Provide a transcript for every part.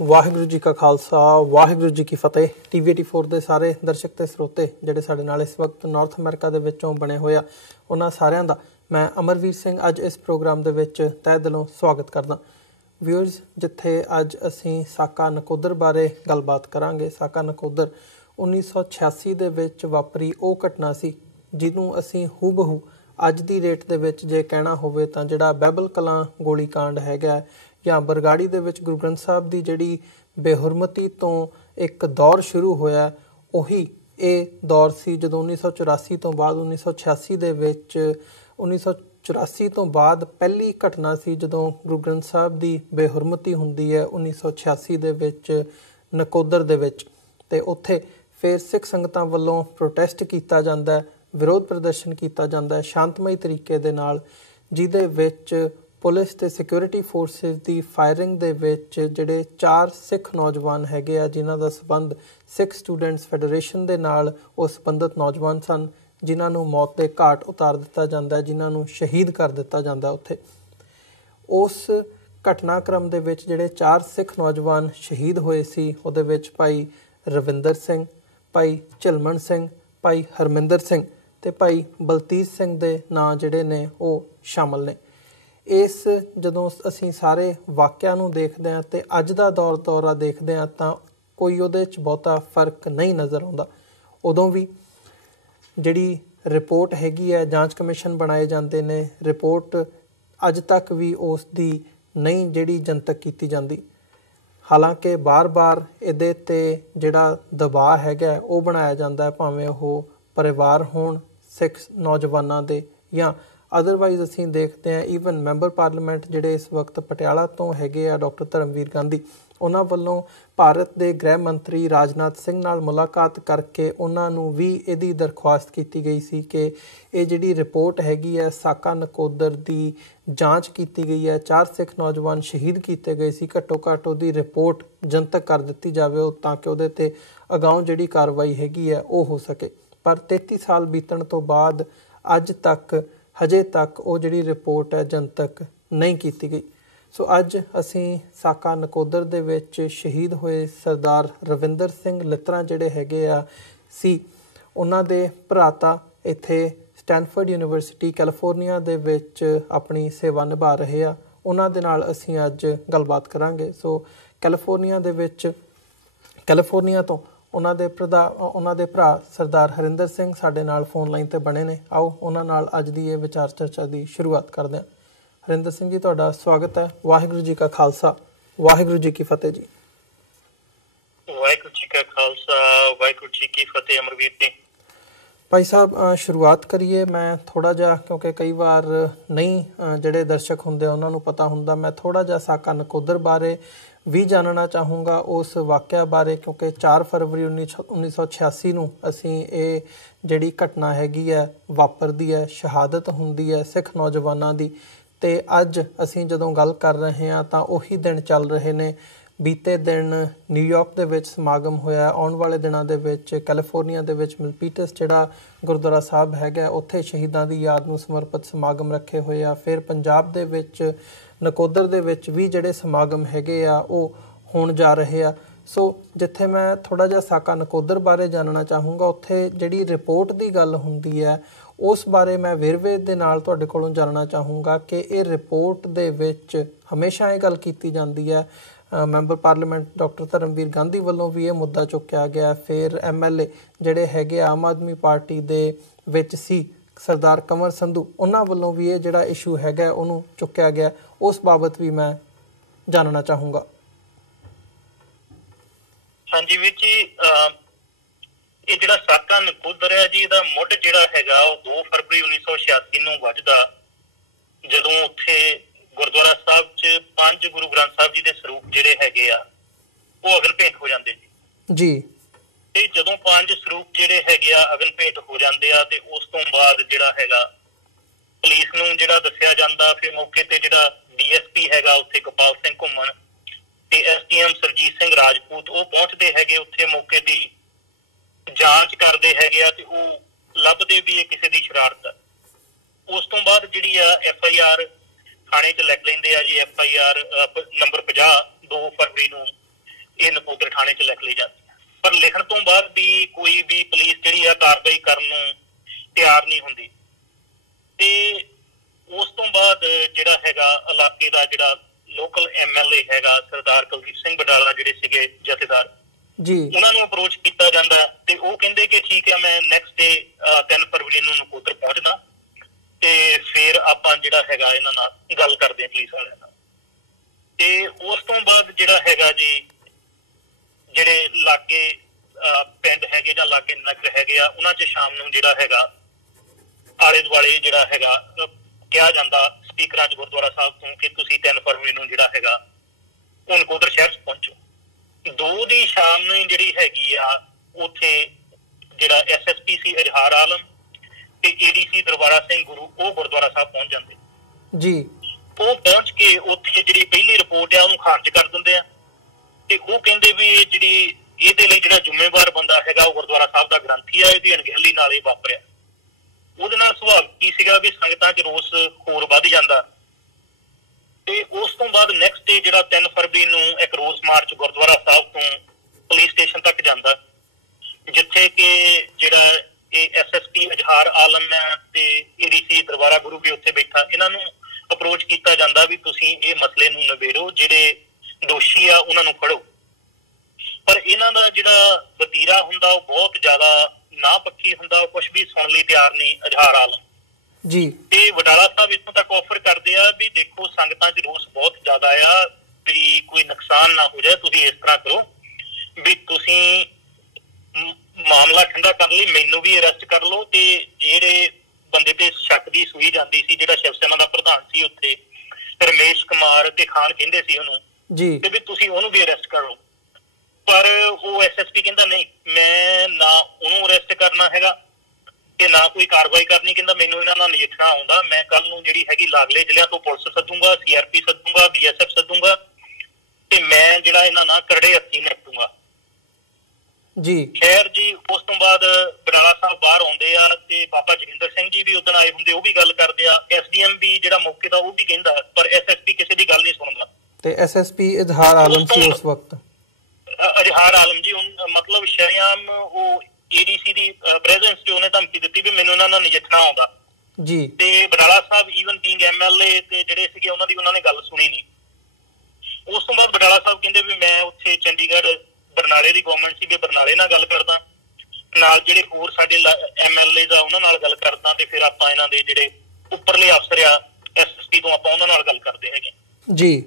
ਵਾਹਿਗੁਰੂ ਜੀ ਕਾ ਖਾਲਸਾ ਵਾਹਿਗੁਰੂ ਜੀ ਕੀ ਫਤਿਹ। TV84 ਦੇ ਸਾਰੇ ਦਰਸ਼ਕ ਤੇ ਸਰੋਤੇ ਜਿਹੜੇ ਸਾਡੇ ਨਾਲ ਇਸ ਵਕਤ ਨਾਰਥ ਅਮਰੀਕਾ ਦੇ ਵਿੱਚੋਂ ਬਣੇ ਹੋਏ ਆ, ਉਹਨਾਂ ਸਾਰਿਆਂ ਦਾ ਮੈਂ ਅਮਰਵੀਰ ਸਿੰਘ ਅੱਜ ਇਸ ਪ੍ਰੋਗਰਾਮ ਦੇ ਵਿੱਚ ਤਹਿ ਦਿਲੋਂ ਸਵਾਗਤ ਕਰਦਾ। ਵਿਊਅਰਸ, ਜਿੱਥੇ ਅੱਜ ਅਸੀਂ ਸਾਕਾ ਨਕੋਦਰ ਬਾਰੇ ਗੱਲਬਾਤ ਕਰਾਂਗੇ। ਸਾਕਾ ਨਕੋਦਰ 1986 ਦੇ ਵਿੱਚ ਵਾਪਰੀ ਉਹ ਘਟਨਾ ਸੀ ਜਿਹਨੂੰ ਅਸੀਂ ਹੂਬਹੂ ਅੱਜ ਦੀ ਡੇਟ ਦੇ ਵਿੱਚ ਜੇ ਕਹਿਣਾ ਹੋਵੇ ਤਾਂ ਜਿਹੜਾ ਬਹਿਬਲ ਕਲਾਂ ਗੋਲੀ ਕਾਂਡ ਹੈਗਾ ਜਾਂ ਬਰਗਾੜੀ ਦੇ ਵਿੱਚ ਗੁਰੂ ਗ੍ਰੰਥ ਸਾਹਿਬ ਦੀ ਜਿਹੜੀ ਬੇਹੁਰਮਤੀ ਤੋਂ ਇੱਕ ਦੌਰ ਸ਼ੁਰੂ ਹੋਇਆ, ਉਹੀ ਇਹ ਦੌਰ ਸੀ ਜਦੋਂ 1984 ਤੋਂ ਬਾਅਦ 1986 ਦੇ ਵਿੱਚ 1984 ਤੋਂ ਬਾਅਦ ਪਹਿਲੀ ਘਟਨਾ ਸੀ ਜਦੋਂ ਗੁਰੂ ਗ੍ਰੰਥ ਸਾਹਿਬ ਦੀ ਬੇਹੁਰਮਤੀ ਹੁੰਦੀ ਹੈ 1986 ਦੇ ਵਿੱਚ ਨਕੋਦਰ ਦੇ ਵਿੱਚ। ਅਤੇ ਉੱਥੇ ਫਿਰ ਸਿੱਖ ਸੰਗਤਾਂ ਵੱਲੋਂ ਪ੍ਰੋਟੈਸਟ ਕੀਤਾ ਜਾਂਦਾ, ਵਿਰੋਧ ਪ੍ਰਦਰਸ਼ਨ ਕੀਤਾ ਜਾਂਦਾ ਸ਼ਾਂਤਮਈ ਤਰੀਕੇ ਦੇ ਨਾਲ, ਜਿਹਦੇ ਵਿੱਚ ਪੁਲਿਸ ਅਤੇ ਸਿਕਿਉਰਿਟੀ ਫੋਰਸਿਸ ਦੀ ਫਾਇਰਿੰਗ ਦੇ ਵਿੱਚ ਜਿਹੜੇ 4 ਸਿੱਖ ਨੌਜਵਾਨ ਹੈਗੇ ਆ ਜਿਨ੍ਹਾਂ ਦਾ ਸੰਬੰਧ ਸਿੱਖ ਸਟੂਡੈਂਟਸ ਫੈਡਰੇਸ਼ਨ ਦੇ ਨਾਲ ਉਹ ਸੰਬੰਧਿਤ ਨੌਜਵਾਨ ਸਨ, ਜਿਨ੍ਹਾਂ ਨੂੰ ਮੌਤ ਦੇ ਘਾਟ ਉਤਾਰ ਦਿੱਤਾ ਜਾਂਦਾ, ਜਿਨ੍ਹਾਂ ਨੂੰ ਸ਼ਹੀਦ ਕਰ ਦਿੱਤਾ ਜਾਂਦਾ। ਉੱਥੇ ਉਸ ਘਟਨਾਕ੍ਰਮ ਦੇ ਵਿੱਚ ਜਿਹੜੇ 4 ਸਿੱਖ ਨੌਜਵਾਨ ਸ਼ਹੀਦ ਹੋਏ ਸੀ, ਉਹਦੇ ਵਿੱਚ ਭਾਈ ਰਵਿੰਦਰ ਸਿੰਘ, ਭਾਈ ਝਲਮਣ ਸਿੰਘ, ਭਾਈ ਹਰਮਿੰਦਰ ਸਿੰਘ ਅਤੇ ਭਾਈ ਬਲਤੀਜ ਸਿੰਘ ਦੇ ਨਾਂ ਜਿਹੜੇ ਨੇ ਉਹ ਸ਼ਾਮਲ ਨੇ। ਇਸ ਜਦੋਂ ਅਸੀਂ ਸਾਰੇ ਵਾਕਿਆ ਨੂੰ ਦੇਖਦੇ ਹਾਂ ਅਤੇ ਅੱਜ ਦਾ ਦੌਰਾ ਦੇਖਦੇ ਹਾਂ ਤਾਂ ਕੋਈ ਉਹਦੇ 'ਚ ਬਹੁਤਾ ਫਰਕ ਨਹੀਂ ਨਜ਼ਰ ਆਉਂਦਾ। ਉਦੋਂ ਵੀ ਜਿਹੜੀ ਰਿਪੋਰਟ ਹੈਗੀ ਹੈ, ਜਾਂਚ ਕਮਿਸ਼ਨ ਬਣਾਏ ਜਾਂਦੇ ਨੇ, ਰਿਪੋਰਟ ਅੱਜ ਤੱਕ ਵੀ ਉਸ ਦੀ ਨਹੀਂ ਜਿਹੜੀ ਜਨਤਕ ਕੀਤੀ ਜਾਂਦੀ। ਹਾਲਾਂਕਿ ਬਾਰ-ਬਾਰ ਇਹਦੇ 'ਤੇ ਜਿਹੜਾ ਦਬਾਅ ਹੈਗਾ ਉਹ ਬਣਾਇਆ ਜਾਂਦਾ, ਭਾਵੇਂ ਉਹ ਪਰਿਵਾਰ ਹੋਣ ਸਿੱਖ ਨੌਜਵਾਨਾਂ ਦੇ ਜਾਂ ਅਦਰਵਾਈਜ਼ ਅਸੀਂ ਦੇਖਦੇ ਹਾਂ ਈਵਨ ਮੈਂਬਰ ਪਾਰਲੀਮੈਂਟ ਜਿਹੜੇ ਇਸ ਵਕਤ ਪਟਿਆਲਾ ਤੋਂ ਹੈਗੇ ਆ ਡਾਕਟਰ ਧਰਮਵੀਰ ਗਾਂਧੀ, ਉਹਨਾਂ ਵੱਲੋਂ ਭਾਰਤ ਦੇ ਗ੍ਰਹਿ ਮੰਤਰੀ ਰਾਜਨਾਥ ਸਿੰਘ ਨਾਲ ਮੁਲਾਕਾਤ ਕਰਕੇ ਉਹਨਾਂ ਨੂੰ ਵੀ ਇਹਦੀ ਦਰਖਾਸਤ ਕੀਤੀ ਗਈ ਸੀ ਕਿ ਇਹ ਜਿਹੜੀ ਰਿਪੋਰਟ ਹੈਗੀ ਹੈ ਸਾਕਾ ਨਕੋਦਰ ਦੀ ਜਾਂਚ ਕੀਤੀ ਗਈ ਹੈ, 4 ਸਿੱਖ ਨੌਜਵਾਨ ਸ਼ਹੀਦ ਕੀਤੇ ਗਏ ਸੀ, ਘੱਟੋ ਘੱਟ ਉਹਦੀ ਰਿਪੋਰਟ ਜਨਤਕ ਕਰ ਦਿੱਤੀ ਜਾਵੇ ਤਾਂ ਕਿ ਉਹਦੇ 'ਤੇ ਅਗਾਊਂ ਜਿਹੜੀ ਕਾਰਵਾਈ ਹੈਗੀ ਹੈ ਉਹ ਹੋ ਸਕੇ। ਪਰ 33 ਸਾਲ ਬੀਤਣ ਤੋਂ ਬਾਅਦ ਅੱਜ ਤੱਕ ਹਜੇ ਤੱਕ ਉਹ ਜਿਹੜੀ ਰਿਪੋਰਟ ਹੈ ਜਨਤਕ ਨਹੀਂ ਕੀਤੀ ਗਈ। ਸੋ ਅੱਜ ਅਸੀਂ ਸਾਕਾ ਨਕੋਦਰ ਦੇ ਵਿੱਚ ਸ਼ਹੀਦ ਹੋਏ ਸਰਦਾਰ ਰਵਿੰਦਰ ਸਿੰਘ ਲਿੱਤਰਾ ਜਿਹੜੇ ਹੈਗੇ ਆ ਸੀ, ਉਹਨਾਂ ਦੇ ਭਰਾਤਾ ਇੱਥੇ ਸਟੈਨਫੋਰਡ ਯੂਨੀਵਰਸਿਟੀ ਕੈਲੀਫੋਰਨੀਆ ਦੇ ਵਿੱਚ ਆਪਣੀ ਸੇਵਾ ਨਿਭਾ ਰਹੇ ਆ, ਉਹਨਾਂ ਦੇ ਨਾਲ ਅਸੀਂ ਅੱਜ ਗੱਲਬਾਤ ਕਰਾਂਗੇ। ਸੋ ਕੈਲੀਫੋਰਨੀਆ ਤੋਂ ਉਹਨਾਂ ਦੇ ਭਰਾ ਸਰਦਾਰ ਹਰਿੰਦਰ ਸਿੰਘ ਸਾਡੇ ਨਾਲ ਫੋਨ ਲਾਈਨ 'ਤੇ ਬਣੇ ਨੇ। ਆਓ ਉਹਨਾਂ ਨਾਲ ਅੱਜ ਦੀ ਇਹ ਵਿਚਾਰ ਚਰਚਾ ਦੀ ਸ਼ੁਰੂਆਤ ਕਰਦੇ ਹਾਂ। ਹਰਿੰਦਰ ਸਿੰਘ ਜੀ, ਤੁਹਾਡਾ ਸਵਾਗਤ ਹੈ। ਵਾਹਿਗੁਰੂ ਜੀ ਕਾ ਖਾਲਸਾ ਵਾਹਿਗੁਰੂ ਜੀ ਕੀ ਫਤਿਹ ਜੀ। ਵਾਹਿਗੁਰੂ ਜੀ ਕਾ ਖਾਲਸਾ ਵਾਹਿਗੁਰੂ ਜੀ ਕੀ ਫਤਿਹ। ਅਮਰਵੀਰ ਜੀ, ਭਾਈ ਸਾਹਿਬ ਸ਼ੁਰੂਆਤ ਕਰੀਏ। ਮੈਂ ਥੋੜ੍ਹਾ ਜਿਹਾ, ਕਿਉਂਕਿ ਕਈ ਵਾਰ ਨਹੀਂ ਜਿਹੜੇ ਦਰਸ਼ਕ ਹੁੰਦੇ ਉਹਨਾਂ ਨੂੰ ਪਤਾ ਹੁੰਦਾ, ਮੈਂ ਥੋੜ੍ਹਾ ਜਿਹਾ ਸਾਕਾ ਨਕੋਦਰ ਬਾਰੇ ਵੀ ਜਾਣਨਾ ਚਾਹੂੰਗਾ, ਉਸ ਵਾਕਿਆ ਬਾਰੇ, ਕਿਉਂਕਿ 4 ਫਰਵਰੀ 1986 ਨੂੰ ਅਸੀਂ ਇਹ ਜਿਹੜੀ ਘਟਨਾ ਹੈਗੀ ਹੈ ਵਾਪਰਦੀ ਹੈ, ਸ਼ਹਾਦਤ ਹੁੰਦੀ ਹੈ ਸਿੱਖ ਨੌਜਵਾਨਾਂ ਦੀ, ਅਤੇ ਅੱਜ ਅਸੀਂ ਜਦੋਂ ਗੱਲ ਕਰ ਰਹੇ ਹਾਂ ਤਾਂ ਉਹੀ ਦਿਨ ਚੱਲ ਰਹੇ ਨੇ। ਬੀਤੇ ਦਿਨ ਨਿਊਯਾਰਕ ਦੇ ਵਿੱਚ ਸਮਾਗਮ ਹੋਇਆ, ਆਉਣ ਵਾਲੇ ਦਿਨਾਂ ਦੇ ਵਿੱਚ ਕੈਲੀਫੋਰਨੀਆ ਦੇ ਵਿੱਚ ਮਿਲਪੀਟਸ ਜਿਹੜਾ ਗੁਰਦੁਆਰਾ ਸਾਹਿਬ ਹੈਗਾ ਉੱਥੇ ਸ਼ਹੀਦਾਂ ਦੀ ਯਾਦ ਨੂੰ ਸਮਰਪਿਤ ਸਮਾਗਮ ਰੱਖੇ ਹੋਏ ਆ। ਫਿਰ ਪੰਜਾਬ ਦੇ ਵਿੱਚ ਨਕੋਦਰ ਦੇ ਵਿੱਚ ਵੀ ਜਿਹੜੇ ਸਮਾਗਮ ਹੈਗੇ ਆ ਉਹ ਹੋਣ ਜਾ ਰਹੇ ਆ। ਸੋ ਜਿੱਥੇ ਮੈਂ ਥੋੜ੍ਹਾ ਜਿਹਾ ਸਾਕਾ ਨਕੋਦਰ ਬਾਰੇ ਜਾਣਨਾ ਚਾਹੂੰਗਾ, ਉੱਥੇ ਜਿਹੜੀ ਰਿਪੋਰਟ ਦੀ ਗੱਲ ਹੁੰਦੀ ਹੈ ਉਸ ਬਾਰੇ ਮੈਂ ਵੇਰਵੇ ਦੇ ਨਾਲ ਤੁਹਾਡੇ ਕੋਲੋਂ ਜਾਣਨਾ ਚਾਹੂੰਗਾ ਕਿ ਇਹ ਰਿਪੋਰਟ ਦੇ ਵਿੱਚ ਹਮੇਸ਼ਾ ਇਹ ਗੱਲ ਕੀਤੀ ਜਾਂਦੀ ਹੈ, member parliament doctor Dharamvir Gandhi ਵੱਲੋਂ ਵੀ ਇਹ ਮੁੱਦਾ ਚੁੱਕਿਆ ਗਿਆ, ਫਿਰ MLA ਜਿਹੜੇ ਹੈਗੇ ਆਮ ਆਦਮੀ ਪਾਰਟੀ ਦੇ ਵਿੱਚ ਸੀ ਸਰਦਾਰ ਕੰਵਰ ਸੰਧੂ, ਉਹਨਾਂ ਵੱਲੋਂ ਵੀ ਇਹ ਜਿਹੜਾ ਇਸ਼ੂ ਹੈਗਾ ਉਹਨੂੰ ਚੁੱਕਿਆ ਗਿਆ। ਉਸ ਬਾਬਤ ਵੀ ਮੈਂ ਜਾਣਨਾ ਚਾਹੂੰਗਾ। ਹਾਂਜੀ ਵੀਰ ਜੀ, ਇਹ ਜਿਹੜਾ ਸਾਕਾ ਨਕੋਦਰ ਹੈ ਜੀ, ਇਹਦਾ ਮੁੱਢ ਜਿਹੜਾ ਹੈਗਾ ਉਹ 2 ਫਰਵਰੀ 1986 ਨੂੰ ਵੱਜਦਾ, ਜਦੋਂ ਉੱਥੇ ਗੁਰਦੁਆਰਾ ਸਾਹਿਬ 'ਚ 5 ਗੁਰੂ ਗ੍ਰੰਥ ਸਾਹਿਬ ਜੀ ਦੇ ਸਰੂਪ ਜਿਹੜੇ ਹੈਗੇ ਆ ਉਹ ਅਗਨ ਭੇਟ ਹੋ ਜਾਂਦੇ ਜੀ। ਤੇ ਜਦੋਂ 5 ਸਰੂਪ ਜਿਹੜੇ ਹੈਗੇ ਆ ਅਗਨ ਭੇਟ ਹੋ ਜਾਂਦੇ ਆ ਤੇ ਉਸ ਤੋਂ ਬਾਅਦ ਜਿਹੜਾ ਹੈਗਾ ਪੁਲਿਸ ਨੂੰ ਜਿਹੜਾ ਦੱਸਿਆ ਜਾਂਦਾ, ਫਿਰ ਮੌਕੇ ਤੇ ਜਿਹੜਾ DSP ਹੈਗਾ ਉੱਥੇ ਗੋਪਾਲ ਸਿੰਘ ਘੁੰਮਣ ਤੇ SDM ਸਰਜੀਤ ਸਿੰਘ ਰਾਜਪੂਤ ਉਹ ਪਹੁੰਚਦੇ ਹੈਗੇ ਉੱਥੇ, ਮੌਕੇ ਦੀ ਜਾਂਚ ਕਰਦੇ ਹੈਗੇ ਆ ਤੇ ਉਹ ਲੱਭਦੇ ਵੀ ਇਹ ਕਿਸੇ ਦੀ ਸ਼ਰਾਰਤ ਆ। ਉਸ ਤੋਂ ਬਾਅਦ ਜਿਹੜੀ ਆ FIR ਥਾਣੇ 'ਚ ਲਿਖ ਲੈਂਦੇ ਆ ਜੀ, FIR ਨੰਬਰ 50 2 ਫਰਵਰੀ ਨੂੰ ਇਹ ਨਕੋਦਰ ਥਾਣੇ 'ਚ ਲਿਖ ਲਈ ਜਾਂਦੀ ਹੈ। ਪਰ ਲਿਖਣ ਤੋਂ ਬਾਅਦ ਵੀ ਕੋਈ ਵੀ ਪੁਲਿਸ ਜਿਹੜੀ ਆ ਕਾਰਵਾਈ ਕਰਨ ਨੂੰ ਤਿਆਰ ਨਹੀਂ ਹੁੰਦੀ। ਤੇ ਉਸ ਤੋਂ ਬਾਅਦ ਜਿਹੜਾ ਹੈਗਾ ਇਲਾਕੇ ਦਾ ਜਿਹੜਾ ਲੋਕਲ MLA ਹੈਗਾ ਸਰਦਾਰ ਕੁਲਦੀਪ ਸਿੰਘ ਬਡਾਲਾ ਜਿਹੜੇ ਸੀਗੇ ਜਥੇਦਾਰ ਜੀ, ਉਹਨਾਂ ਨੂੰ ਅਪਰੋਚ ਕੀਤਾ ਜਾਂਦਾ ਤੇ ਉਹ ਕਹਿੰਦੇ ਕਿ ਠੀਕ ਹੈ ਮੈਂ ਨੈਕਸਟ ਡੇ 3 ਫਰਵਰੀ ਨੂੰ ਨਕੋਦਰ ਪਹੁੰਚਦਾ ਤੇ ਫਿਰ ਆਪਾਂ ਜਿਹੜਾ ਹੈਗਾ ਇਹਨਾਂ ਨਾਲ ਗੱਲ ਕਰਦੇ ਹਾਂ ਪੁਲਿਸ ਵਾਲਿਆਂ ਨਾਲ। ਤੇ ਉਸ ਤੋਂ ਬਾਅਦ ਜਿਹੜਾ ਹੈਗਾ ਜੀ ਜਿਹੜੇ ਲਾਗੇ ਪਿੰਡ ਹੈਗੇ ਜਾਂ ਲਾਗੇ ਨਗਰ ਹੈਗੇ ਆ ਉਹਨਾਂ 'ਚ ਸ਼ਾਮ ਨੂੰ ਜਿਹੜਾ ਹੈਗਾ ਆਲੇ ਦੁਆਲੇ ਜਿਹੜਾ ਹੈਗਾ ਕਿਹਾ ਜਾਂਦਾ ਸਪੀਕਰਾਂ 'ਚ ਗੁਰਦੁਆਰਾ ਸਾਹਿਬ ਤੋਂ ਕਿ ਤੁਸੀਂ 3 ਫਰਵਰੀ ਨੂੰ ਜਿਹੜਾ ਹੈਗਾ ਉਹ ਨਕੋਦਰ ਸ਼ਹਿਰ 'ਚ ਪਹੁੰਚੋ। 2 ਦੀ ਸ਼ਾਮ ਨੂੰ ਜਿਹੜੀ ਹੈਗੀ ਆ ਉੱਥੇ ਜਿਹੜਾ SSP ਸੀ ਇਜ਼ਹਾਰ ਆਲਮ ਤੇ ADC ਦਰਬਾਰਾ ਸਿੰਘ ਗੁਰੂ ਉਹ ਗੁਰਦੁਆਰਾ ਸਾਹਿਬ ਪਹੁੰਚ ਜਾਂਦੇ ਜੀ। ਉਹ ਪਹੁੰਚ ਕੇ ਉੱਥੇ ਜਿਹੜੀ ਪਹਿਲੀ ਰਿਪੋਰਟ ਆ ਉਹਨੂੰ ਖਾਰਜ ਕਰ ਦਿੰਦੇ ਆ ਤੇ ਉਹ ਕਹਿੰਦੇ ਵੀ ਇਹ ਜਿਹੜੀ ਇਹਦੇ ਲਈ ਜਿਹੜਾ ਜ਼ਿੰਮੇਵਾਰ ਬੰਦਾ ਹੈਗਾ ਉਹ ਗੁਰਦੁਆਰਾ ਸਾਹਿਬ ਦਾ ਗ੍ਰੰਥੀ ਆ, ਇਹਦੀ ਅਣਗਹਿਲੀ ਨਾਲ ਇਹ ਵਾਪਰਿਆ। ਉਹਦੇ ਨਾਲ ਸੁਭਾਅ ਕੀ ਸੀਗਾ ਵੀ ਸੰਗਤਾਂ 'ਚ ਰੋਸ ਹੋਰ ਵੱਧ ਜਾਂਦਾ। ਤੇ ਉਸ ਤੋਂ ਬਾਅਦ ਨੈਕਸਟ ਡੇ ਜਿਹੜਾ 3 ਫਰਵਰੀ ਨੂੰ ਇੱਕ ਰੋਸ ਮਾਰਚ ਗੁਰਦੁਆਰਾ ਸਾਹਿਬ ਤੋਂ ਪੁਲਿਸ ਸਟੇਸ਼ਨ ਤੱਕ ਜਾਂਦਾ ਜਿੱਥੇ ਕਿ ਜਿਹੜਾ ਇਹ SSP ਇਜ਼ਹਾਰ ਆਲਮ ਹੈ ਤੇ ADC ਦਰਬਾਰਾ ਗੁਰੂ ਵੀ ਉੱਥੇ ਬੈਠਾ। ਇਹਨਾਂ ਨੂੰ ਅਪਰੋਚ ਕੀਤਾ ਜਾਂਦਾ ਵੀ ਤੁਸੀਂ ਇਹ ਮਸਲੇ ਨੂੰ ਨਿਬੇੜੋ, ਜਿਹੜੇ ਦੋਸ਼ੀ ਆ ਉਹਨਾਂ ਨੂੰ ਫੜੋ। ਪਰ ਇਹਨਾਂ ਦਾ ਜਿਹੜਾ ਵਤੀਰਾ ਹੁੰਦਾ ਉਹ ਬਹੁਤ ਜ਼ਿਆਦਾ ਨਾ ਪੱਖੀ ਹੁੰਦਾ, ਉਹ ਕੁਛ ਵੀ ਸੁਣਨ ਲਈ ਤਿਆਰ ਨਹੀਂ ਇਜ਼ਹਾਰ ਆਲਮ ਜੀ। ਤੇ ਵਡਾਲਾ ਸਾਹਿਬ ਇੱਥੋਂ ਤੱਕ ਆਫਰ ਕਰਦੇ ਆ ਵੀ ਦੇਖੋ ਸੰਗਤਾਂ 'ਚ ਰੋਸ ਬਹੁਤ ਜ਼ਿਆਦਾ ਆ ਵੀ ਕੋਈ ਨੁਕਸਾਨ ਨਾ ਹੋ ਜਾਏ, ਤੁਸੀਂ ਇਸ ਤਰ੍ਹਾਂ ਕਰੋ ਵੀ ਤੁਸੀਂ ਮਾਮਲਾ ਠੰਡਾ ਕਰਨ ਲਈ ਮੈਨੂੰ ਵੀ ਅਰੈਸਟ ਕਰ ਲਓ ਤੇ ਜਿਹੜੇ ਬੰਦੇ ਤੇ ਸ਼ੱਕ ਦੀ ਸੂਈ ਜਾਂਦੀ ਸੀ ਜਿਹੜਾ ਸ਼ਿਵ ਸੈਨਾ ਦਾ ਪ੍ਰਧਾਨ ਸੀ ਉੱਥੇ ਰਮੇਸ਼ ਕੁਮਾਰ ਤੇ ਖਾਨ ਕਹਿੰਦੇ ਸੀ ਉਹਨੂੰ ਜੀ ਤੇ ਵੀ ਤੁਸੀਂ ਉਹਨੂੰ ਵੀ ਅਰੈਸਟ ਕਰੋ। ਪਰ ਉਹ SSP ਕਹਿੰਦਾ ਨਹੀਂ, ਮੈਂ ਨਾ ਉਹਨੂੰ ਅਰੈਸਟ ਕਰਨਾ ਹੈਗਾ ਤੇ ਨਾ ਕੋਈ ਕਾਰਵਾਈ ਕਰਨੀ। ਕਹਿੰਦਾ ਮੈਨੂੰ ਇਹਨਾਂ ਨਾਲ ਨਜਿੱਠਣਾ ਆਉਂਦਾ, ਮੈਂ ਕੱਲ ਨੂੰ ਜਿਹੜੀ ਹੈਗੀ ਲਾਗਲੇ ਜ਼ਿਲ੍ਹਿਆਂ ਤੋਂ ਪੁਲਿਸ ਸੱਦੂਗਾ, CRP ਸੱਦੂਗਾ, BSF ਸੱਦੂਗਾ ਤੇ ਮੈਂ ਜਿਹੜਾ ਇਹਨਾਂ ਨਾਲ ਕਰੜੇ ਹੱਥੀਂ ਨਿਪਟੂਗਾ ਜੀ। ਖੈਰ ਜੀ ਉਸ ਤੋਂ ਬਾਅਦ ਬਡਾਲਾ ਸਾਹਿਬ ਬਾਹਰ ਆਉਂਦੇ ਆ ਤੇ ਬਾਬਾ ਜਗਿੰਦਰ ਸਿੰਘ ਜੀ ਵੀ ਉਦੋਂ ਆਏ ਹੁੰਦੇ, ਉਹ ਵੀ ਗੱਲ ਕਰਦੇ ਆ। SDM ਵੀ ਜਿਹੜਾ ਮੌਕੇ ਦਾ ਉਹ ਵੀ ਕਹਿੰਦਾ, ਪਰ SSP ਕਿਸੇ ਦੀ ਗੱਲ ਨਹੀਂ ਸੁਣਦਾ। ਤੇ SSP ਇਜ਼ਹਾਰ ਆਲਮ ਸੀ ਉਸ ਵਕਤ। ਇਜ਼ਹਾਰ ਆਲਮ ਜੀ ਮਤਲਬ ਸ਼ਰੇਆਮ ਉਹ ADC ਦੀ ਪ੍ਰੈਜ਼ੈਂਸ 'ਚ ਉਹਨੇ ਧਮਕੀ ਦਿੱਤੀ ਵੀ ਮੈਨੂੰ ਇਹਨਾਂ ਨਾਲ ਨਜਿੱਠਣਾ ਆਉਂਦਾ ਜੀ। ਤੇ ਬਡਾਲਾ ਸਾਹਿਬ ਈਵਨ ਬੀਇੰਗ MLA ਤੇ ਜਿਹੜੇ ਸੀਗੇ ਉਹਨਾਂ ਨੇ ਗੱਲ ਸੁਣੀ ਨਹੀਂ। ਉਸ ਤੋਂ ਬਾਅਦ ਬਡਾਲਾ ਸਾਹਿਬ ਕਹਿੰਦੇ ਵੀ ਮੈਂ ਉੱਥੇ ਚੰਡੀਗੜ੍ਹ ਬਰਨਾਲੇ ਦੀ ਗਵਰਨਮੈਂਟ ਸੀ ਵੀ ਬਰਨਾਲੇ ਨਾਲ ਗੱਲ ਕਰਦਾ, ਨਾਲ ਜਿਹੜੇ ਹੋਰ ਸਾਡੇ MLA ਆ ਉਹਨਾਂ ਨਾਲ ਗੱਲ ਕਰਦਾ ਤੇ ਫਿਰ ਆਪਾਂ ਇਹਨਾਂ ਦੇ ਜਿਹੜੇ ਉੱਪਰਲੇ ਅਫਸਰ ਆ SSP ਤੋਂ ਆਪਾਂ ਉਹਨਾਂ ਨਾਲ ਗੱਲ ਕਰਦੇ ਹੈਗੇ ਜੀ।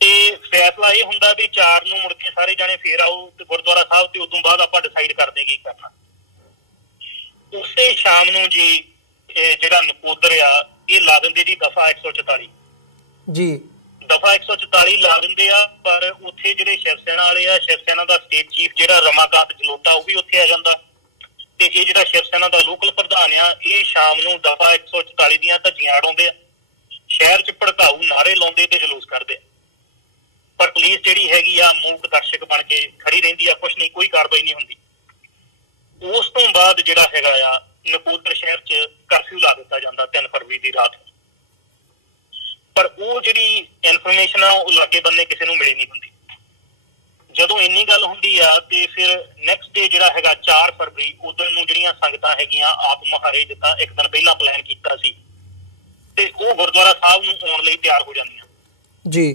ਤੇ ਫੈਸਲਾ ਇਹ ਹੁੰਦਾ ਵੀ 4 ਨੂੰ ਮੁੜ ਕੇ ਸਾਰੇ ਜਾਣੇ ਫੇਰ ਆਓ ਤੇ ਗੁਰਦੁਆਰਾ ਸਾਹਿਬ ਤੇ ਉਦੋਂ ਬਾਅਦ ਆਪਾਂ ਡਿਸਾਈਡ ਕਰਦੇ ਕੀ ਕਰਨਾ। ਉਸੇ ਸ਼ਾਮ ਨੂੰ ਜੀ ਜਿਹੜਾ ਨਕੋਦਰ ਆ ਇਹ ਲਾ ਦਿੰਦੇ ਜੀ ਦਫਾ 144 ਜੀ। ਦਫਾ 144 ਲਾ ਦਿੰਦੇ ਆ, ਪਰ ਉੱਥੇ ਜਿਹੜੇ ਸ਼ਿਵ ਸੈਨਾ ਵਾਲੇ ਆ, ਸ਼ਿਵ ਸੈਨਾ ਦਾ ਸਟੇਟ ਚੀਫ ਜਿਹੜਾ ਰਮਾਕਾਂਤ ਜਲੋਟਾ ਉਹ ਵੀ ਉੱਥੇ ਆ ਜਾਂਦਾ ਤੇ ਇਹ ਜਿਹੜਾ ਸ਼ਿਵ ਸੈਨਾ ਦਾ ਲੋਕਲ ਪ੍ਰਧਾਨ ਆ ਇਹ ਸ਼ਾਮ ਨੂੰ ਦਫਾ 144 ਦੀਆਂ ਧੱਜੀਆਂ ਅੜਾਉਂਦੇ ਆ, ਸ਼ਹਿਰ 'ਚ ਭੜਕਾਊ ਨਾਅਰੇ ਲਾਉਂਦੇ ਤੇ ਜਲੂਸ ਕਰਦੇ। ਪਰ ਪੁਲਿਸ ਜਿਹੜੀ ਹੈਗੀ ਆ ਮੂਕ ਦਰਸ਼ਕ ਬਣ ਕੇ ਖੜੀ ਰਹਿੰਦੀ ਆ, ਕੁਛ ਨਹੀਂ, ਕੋਈ ਕਾਰਵਾਈ ਨਹੀਂ ਹੁੰਦੀ। ਉਸ ਤੋਂ ਬਾਅਦ ਜਿਹੜਾ ਹੈਗਾ ਆ ਨਕੋਦਰ ਸ਼ਹਿਰ 'ਚ ਕਰਫਿਊ ਲਾ ਦਿੱਤਾ ਜਾਂਦਾ 3 ਫਰਵਰੀ ਦੀ ਰਾਤ। ਪਰ ਉਹ ਜਿਹੜੀ ਇਨਫੋਰਮੇਸ਼ਨ ਆ ਉਹ ਲਾਗੇ ਬੰਨੇ ਕਿਸੇ ਨੂੰ ਮਿਲੀ ਨਹੀਂ ਹੁੰਦੀ। ਜਦੋਂ ਇੰਨੀ ਗੱਲ ਹੁੰਦੀ ਆ ਤੇ ਫਿਰ ਨੈਕਸਟ ਡੇ ਜਿਹੜਾ ਹੈਗਾ 4 ਫਰਵਰੀ ਉਦੋਂ ਨੂੰ ਜਿਹੜੀਆਂ ਸੰਗਤਾਂ ਹੈਗੀਆਂ ਆਪ ਮੁਹਾਰੇ ਜਿੱਦਾਂ ਇੱਕ ਦਿਨ ਪਹਿਲਾਂ ਪਲਾਨ ਕੀਤਾ ਸੀ ਤੇ ਉਹ ਗੁਰਦੁਆਰਾ ਸਾਹਿਬ ਨੂੰ ਆਉਣ ਲਈ ਤਿਆਰ ਹੋ ਜਾਂਦੀਆਂ ਜੀ।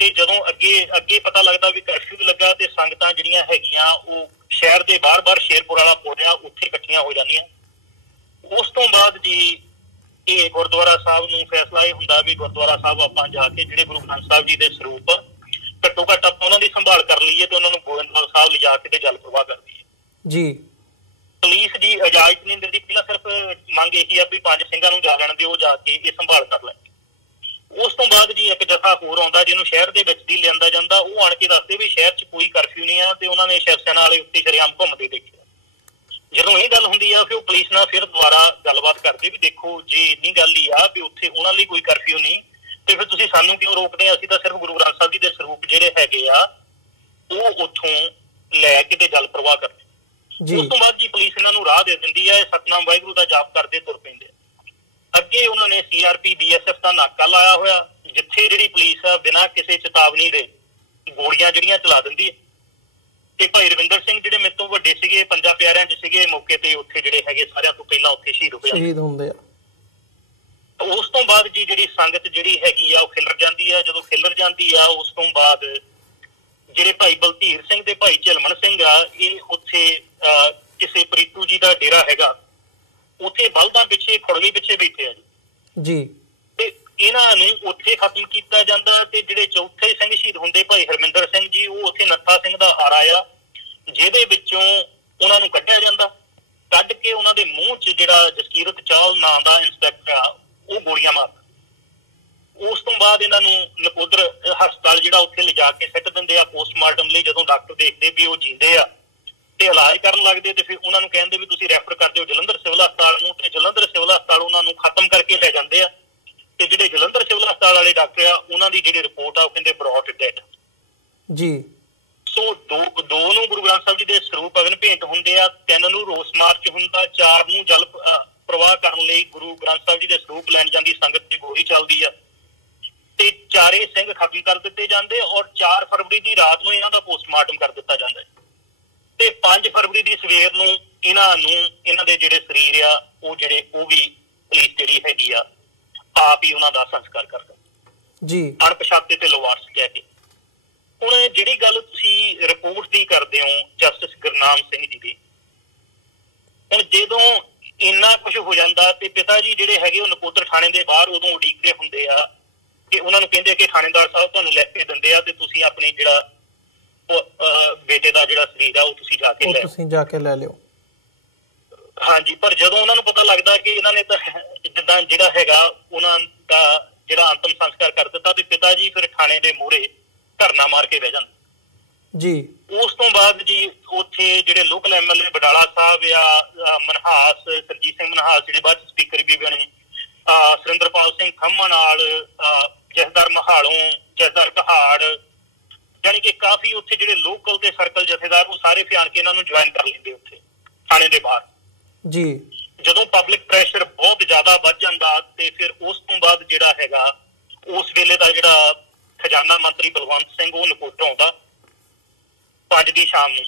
ਤੇ ਜਦੋਂ ਅੱਗੇ ਪਤਾ ਲੱਗਦਾ ਵੀ ਕਰਫਿਊ ਲੱਗਾ ਤੇ ਸੰਗਤਾਂ ਜਿਹੜੀਆਂ ਹੈਗੀਆਂ ਉਹ ਸ਼ਹਿਰ ਦੇ ਬਾਹਰ ਸ਼ੇਰਪੁਰ ਵਾਲਾ ਪੁਲ ਆ ਉੱਥੇ ਇਕੱਠੀਆਂ ਹੋ ਜਾਂਦੀਆਂ। ਉਸ ਤੋਂ ਬਾਅਦ ਜੀ ਇਹ ਗੁਰਦੁਆਰਾ ਸਾਹਿਬ ਨੂੰ ਫੈਸਲਾ ਇਹ ਹੁੰਦਾ ਵੀ ਗੁਰਦੁਆਰਾ ਸਾਹਿਬ ਆਪਾਂ ਜਾ ਕੇ ਜਿਹੜੇ ਗੁਰੂ ਗ੍ਰੰਥ ਸਾਹਿਬ ਜੀ ਦੇ ਸਰੂਪ ਘੱਟੋ ਘੱਟ ਆਪਾਂ ਉਹਨਾਂ ਦੀ ਸੰਭਾਲ ਕਰ ਲਈਏ ਤੇ ਉਹਨਾਂ ਨੂੰ ਗੋਇੰਦਵਾਲ ਸਾਹਿਬ ਲਿਜਾ ਕੇ ਤੇ ਜਲ ਪ੍ਰਵਾਹ ਕਰ ਦਈਏ ਜੀ। ਪੁਲਿਸ ਜੀ ਇਜਾਜ਼ਤ ਨਹੀਂ ਦਿੰਦੀ, ਪਹਿਲਾਂ ਸਿਰਫ ਮੰਗ ਇਹੀ ਆ ਵੀ 5 ਸਿੰਘਾਂ ਨੂੰ ਜਾ ਲੈਣ ਦਿਓ, ਜਾ ਕੇ ਇਹ ਸੰਭਾਲ ਕਰ ਲੈਣ। ਉਸ ਤੋਂ ਬਾਅਦ ਜੀ ਇੱਕ ਜਥਾ ਹੋਰ ਆਉਂਦਾ ਜਿਹਨੂੰ ਸ਼ਹਿਰ ਦੇ ਵਿੱਚ ਦੀ ਲਿਆਂਦਾ ਜਾਂਦਾ, ਉਹ ਆਣ ਕੇ ਦੱਸਦੇ ਵੀ ਸ਼ਹਿਰ 'ਚ ਕੋਈ ਕਰਫਿਊ ਨਹੀਂ ਆ ਤੇ ਉਹਨਾਂ ਨੇ ਸ਼ਿਵ ਸੈਨਾ ਵਾਲੇ ਉੱਤੇ ਸ਼ਰੇਆਮ ਘੁੰਮਦੇ ਦੇਖਿਆ। ਜਦੋਂ ਇਹ ਗੱਲ ਹੁੰਦੀ ਆ ਫਿਰ ਪੁਲਿਸ ਨਾਲ ਫਿਰ ਦੁਬਾਰਾ ਗੱਲਬਾਤ ਕਰਦੇ ਵੀ ਦੇਖੋ ਜੇ ਇੰਨੀ ਗੱਲ ਹੀ ਆ ਵੀ ਉੱਥੇ ਉਹਨਾਂ ਲਈ ਕੋਈ ਕਰਫਿਊ ਨਹੀਂ ਤੇ ਫਿਰ ਤੁਸੀਂ ਸਾਨੂੰ ਕਿਉਂ ਰੋਕਦੇ ਆ, ਅਸੀਂ ਤਾਂ ਸਿਰਫ ਗੁਰੂ ਗ੍ਰੰਥ ਸਾਹਿਬ ਜੀ ਦੇ ਸਰੂਪ ਜਿਹੜੇ ਹੈਗੇ ਆ ਉਹ ਉੱਥੋਂ ਲੈ ਕੇ ਤੇ ਜਲ ਪ੍ਰਵਾਹ ਕਰਦੇ। ਉਸ ਤੋਂ ਬਾਅਦ ਜੀ ਪੁਲਿਸ ਇਹਨਾਂ ਨੂੰ ਰਾਹ ਦੇ ਦਿੰਦੀ ਹੈ, ਸਤਨਾਮ ਵਾਹਿਗੁਰੂ ਦਾ ਜਾਪ ਕਰਦੇ ਤੁਰ ਪੈਂਦੇ। ਅੱਗੇ ਉਹਨਾਂ ਨੇ CRP BSF ਦਾ ਨਾਕਾ ਲਾਇਆ ਹੋਇਆ ਜਿੱਥੇ ਜਿਹੜੀ ਪੁਲਿਸ ਆ ਬਿਨਾਂ ਕਿਸੇ ਚੇਤਾਵਨੀ ਦੇ ਗੋਲੀਆਂ ਜਿਹੜੀਆਂ ਚਲਾ ਦਿੰਦੀ ਤੇ ਭਾਈ ਰਵਿੰਦਰ ਸਿੰਘ ਜਿਹੜੇ ਮੇਰੇ ਤੋਂ ਵੱਡੇ ਸੀਗੇ, ਪੰਜਾਂ ਪਿਆਰਿਆਂ 'ਚ ਸੀਗੇ, ਮੌਕੇ ਤੇ ਉੱਥੇ ਜਿਹੜੇ ਹੈਗੇ ਸਾਰਿਆਂ ਤੋਂ ਪਹਿਲਾਂ ਉੱਥੇ ਸ਼ਹੀਦ ਹੁੰਦੇ ਆ। ਉਸ ਤੋਂ ਬਾਅਦ ਜੀ ਜਿਹੜੀ ਸੰਗਤ ਜਿਹੜੀ ਹੈਗੀ ਆ ਉਹ ਖਿਲਰ ਜਾਂਦੀ ਆ। ਜਦੋਂ ਖਿਲਰ ਜਾਂਦੀ ਆ ਉਸ ਤੋਂ ਬਾਅਦ ਜਿਹੜੇ ਭਾਈ ਬਲਧੀਰ ਸਿੰਘ ਤੇ ਭਾਈ ਝਲਮਣ ਸਿੰਘ ਆ, ਇਹ ਉੱਥੇ ਕਿਸੇ ਪ੍ਰੀਤੂ ਜੀ ਦਾ ਡੇਰਾ ਹੈਗਾ, ਉੱਥੇ ਬਲਦਾਂ ਪਿੱਛੇ ਖੁੜਵੀ ਪਿੱਛੇ ਬੈਠੇ ਆ ਜੀ। ਤੇ ਇਹਨਾਂ ਨੂੰ ਉੱਥੇ ਖਤਮ ਕੀਤਾ ਜਾਂਦਾ। ਤੇ ਜਿਹੜੇ ਚੌਥੇ ਸਿੰਘ ਸ਼ਹੀਦ ਹੁੰਦੇ ਭਾਈ ਹਰਮਿੰਦਰ ਸਿੰਘ ਜੀ, ਉਹ ਉੱਥੇ ਨੱਥਾ ਸਿੰਘ ਦਾ ਆਰਾ ਆ, ਜਿਹਦੇ ਵਿੱਚੋਂ ਉਹਨਾਂ ਨੂੰ ਕੱਢਿਆ ਜਾਂਦਾ। ਕੱਢ ਕੇ ਉਹਨਾਂ ਦੇ ਮੂੰਹ 'ਚ ਜਿਹੜਾ ਜਸਕੀਰਤ ਚਾਹਲ ਨਾਂ ਦਾ ਇੰਸਪੈਕਟਰ ਆ, ਉਹ ਗੋਲੀਆਂ ਮਾਰਦਾ। ਉਸ ਤੋਂ ਬਾਅਦ ਇਹਨਾਂ ਨੂੰ ਨਕੋਦਰ ਹਸਪਤਾਲ ਜਿਹੜਾ ਉੱਥੇ ਲਿਜਾ ਕੇ ਸਿੱਟ ਦਿੰਦੇ ਆ ਪੋਸਟਮਾਰਟਮ ਲਈ। ਜਦੋਂ ਡਾਕਟਰ ਦੇਖਦੇ ਵੀ ਉਹ ਜੀਂਦੇ ਆ ਤੇ ਇਲਾਜ ਕਰਨ ਲੱਗਦੇ, ਤੇ ਫਿਰ ਉਹਨਾਂ ਨੂੰ ਕਹਿੰਦੇ ਵੀ ਤੁਸੀਂ ਰੈਫਰ ਕਰ ਦਿਓ ਜਲੰਧਰ ਸਿਵਲ ਹਸਪਤਾਲ ਨੂੰ। ਤੇ ਜਲੰਧਰ ਸਿਵਲ ਹਸਪਤਾਲ ਉਹਨਾਂ ਨੂੰ ਖਤਮ ਕਰਕੇ ਲੈ ਜਾਂਦੇ ਆ। ਤੇ ਜਿਹੜੇ ਜਲੰਧਰ ਸਿਵਲ ਹਸਪਤਾਲ ਵਾਲੇ ਡਾਕਟਰ ਆ, ਉਹਨਾਂ ਦੀ ਜਿਹੜੀ ਰਿਪੋਰਟ ਆ ਉਹ ਕਹਿੰਦੇ ਬ੍ਰੌਟ ਡੈਡ ਜੀ। ਸੋ ਦੋ ਨੂੰ ਗੁਰੂ ਗ੍ਰੰਥ ਸਾਹਿਬ ਜੀ ਦੇ ਸਰੂਪ ਅਗਨ ਭੇਂਟ ਹੁੰਦੇ ਆ, 3 ਨੂੰ ਰੋਸ ਮਾਰਚ ਹੁੰਦਾ, 4 ਨੂੰ ਜਲ ਪ੍ਰਵਾਹ ਕਰਨ ਲਈ ਗੁਰੂ ਗ੍ਰੰਥ ਸਾਹਿਬ ਜੀ ਦੇ ਸਰੂਪ ਲੈਣ ਜਾਂਦੀ ਸੰਗਤ ਤੇ ਗੋਲੀ ਚੱਲਦੀ ਆ। ਤੇ 4 ਸਿੰਘ ਖਤਮ ਕਰ ਦਿੱਤੇ ਜਾਂਦੇ, ਔਰ 4 ਫਰਵਰੀ ਦੀ ਰਾਤ ਨੂੰ ਇਹਨਾਂ ਦਾ ਪੋਸਟਮਾਰਟਮ ਕਰ ਦਿੱਤਾ ਜਾਂਦਾ ਤੇ 5 ਫਰਵਰੀ ਦੀ ਸਵੇਰ ਨੂੰ ਇਹਨਾਂ ਦੇ ਜਿਹੜੇ ਸਰੀਰ ਆ ਉਹ ਵੀ ਪੁਲਿਸ ਜਿਹੜੀ ਹੈਗੀ ਆ ਆਪ ਹੀ ਉਹਨਾਂ ਦਾ ਸੰਸਕਾਰ ਕਰਦਾ ਜੀ, ਅਣਪਛਾਤੇ ਤੇ ਲਵਾਰਸ ਕਹਿ ਕੇ। ਹੁਣ ਜਿਹੜੀ ਗੱਲ ਤੁਸੀਂ ਰਿਪੋਰਟ ਦੀ ਕਰਦੇ ਹੋ ਜਸਟਿਸ ਗੁਰਨਾਮ ਸਿੰਘ ਜੀ ਦੀ, ਹੁਣ ਜਦੋਂ ਇੰਨਾ ਕੁਝ ਹੋ ਜਾਂਦਾ ਤੇ ਪਿਤਾ ਜੀ ਜਿਹੜੇ ਹੈਗੇ ਉਹ ਨਕੋਦਰ ਥਾਣੇ ਦੇ ਬਾਹਰ ਉਦੋਂ ਉਡੀਕਦੇ ਹੁੰਦੇ ਆ ਕਿ ਉਹਨਾਂ ਨੂੰ ਕਹਿੰਦੇ ਕਿ ਥਾਣੇਦਾਰ ਸਾਹਿਬ ਤੁਹਾਨੂੰ ਲੈ ਕੇ ਦਿੰਦੇ ਆ ਤੇ ਤੁਸੀਂ ਆਪਣੀ ਜਿਹੜਾ ਬੇਟੇ ਦਾ ਜਿਹੜਾ ਸਰੀਰ ਆ ਉਹ ਤੁਸੀਂ ਜਾ ਕੇ ਲੈ ਲਿਓ। ਹਾਂਜੀ, ਪਰ ਜਦੋਂ ਉਹਨਾਂ ਨੂੰ ਪਤਾ ਲੱਗਦਾ ਕਿ ਇਹਨਾਂ ਨੇ ਤਾਂ ਜਿੱਦਾਂ ਜਿਹੜਾ ਹੈਗਾ ਉਹਨਾਂ ਦਾ ਜਿਹੜਾ ਅੰਤਮ ਸੰਸਕਾਰ ਕਰ ਦਿੱਤਾ, ਤੇ ਪਿਤਾ ਜੀ ਫਿਰ ਥਾਣੇ ਦੇ ਮੂਹਰੇ ਧਰਨਾ ਮਾਰ ਕੇ ਬਹਿ ਜਾਂਦੇ ਜੀ। ਉਸ ਤੋਂ ਬਾਅਦ ਜੀ ਉੱਥੇ ਜਿਹੜੇ ਲੋਕਲ MLA ਬਡਾਲਾ ਸਾਹਿਬ ਆ, ਮਨਹਾਸ ਸਰਜੀਤ ਸਿੰਘ ਮਨਹਾਸ ਜਿਹੜੇ ਬਾਅਦ ਚ ਸਪੀਕਰ ਵੀ ਬਣੇ, ਸੁਰਿੰਦਰਪਾਲ ਸਿੰਘ ਖੰਮਾ ਨਾਲ, ਜਥੇਦਾਰ ਮਹਾਲੋਂ, ਜਥੇਦਾਰ ਕਹਾੜ, ਜਾਣੀ ਕਿ ਕਾਫੀ ਉੱਥੇ ਜਿਹੜੇ ਲੋਕਲ ਤੇ ਸਰਕਲ ਜਥੇਦਾਰ ਉਹ ਸਾਰੇ ਫਿਆਨ ਕੇ ਇਹਨਾਂ ਨੂੰ ਜੁਆਇਨ ਕਰ ਲੈਂਦੇ ਉੱਥੇ ਥਾਣੇ ਦੇ ਬਾਹਰ ਜੀ। ਜਦੋਂ ਪਬਲਿਕ ਪ੍ਰੈਸ਼ਰ ਬਹੁਤ ਜ਼ਿਆਦਾ ਵੱਧ ਜਾਂਦਾ ਤੇ ਫਿਰ ਉਸ ਤੋਂ ਬਾਅਦ ਜਿਹੜਾ ਹੈਗਾ ਉਸ ਵੇਲੇ ਦਾ ਜਿਹੜਾ ਖਜ਼ਾਨਾ ਮੰਤਰੀ ਬਲਵੰਤ ਸਿੰਘ ਉਹ ਨਕੋਦਰ ਆਉਂਦਾ 5 ਦੀ ਸ਼ਾਮ ਨੂੰ,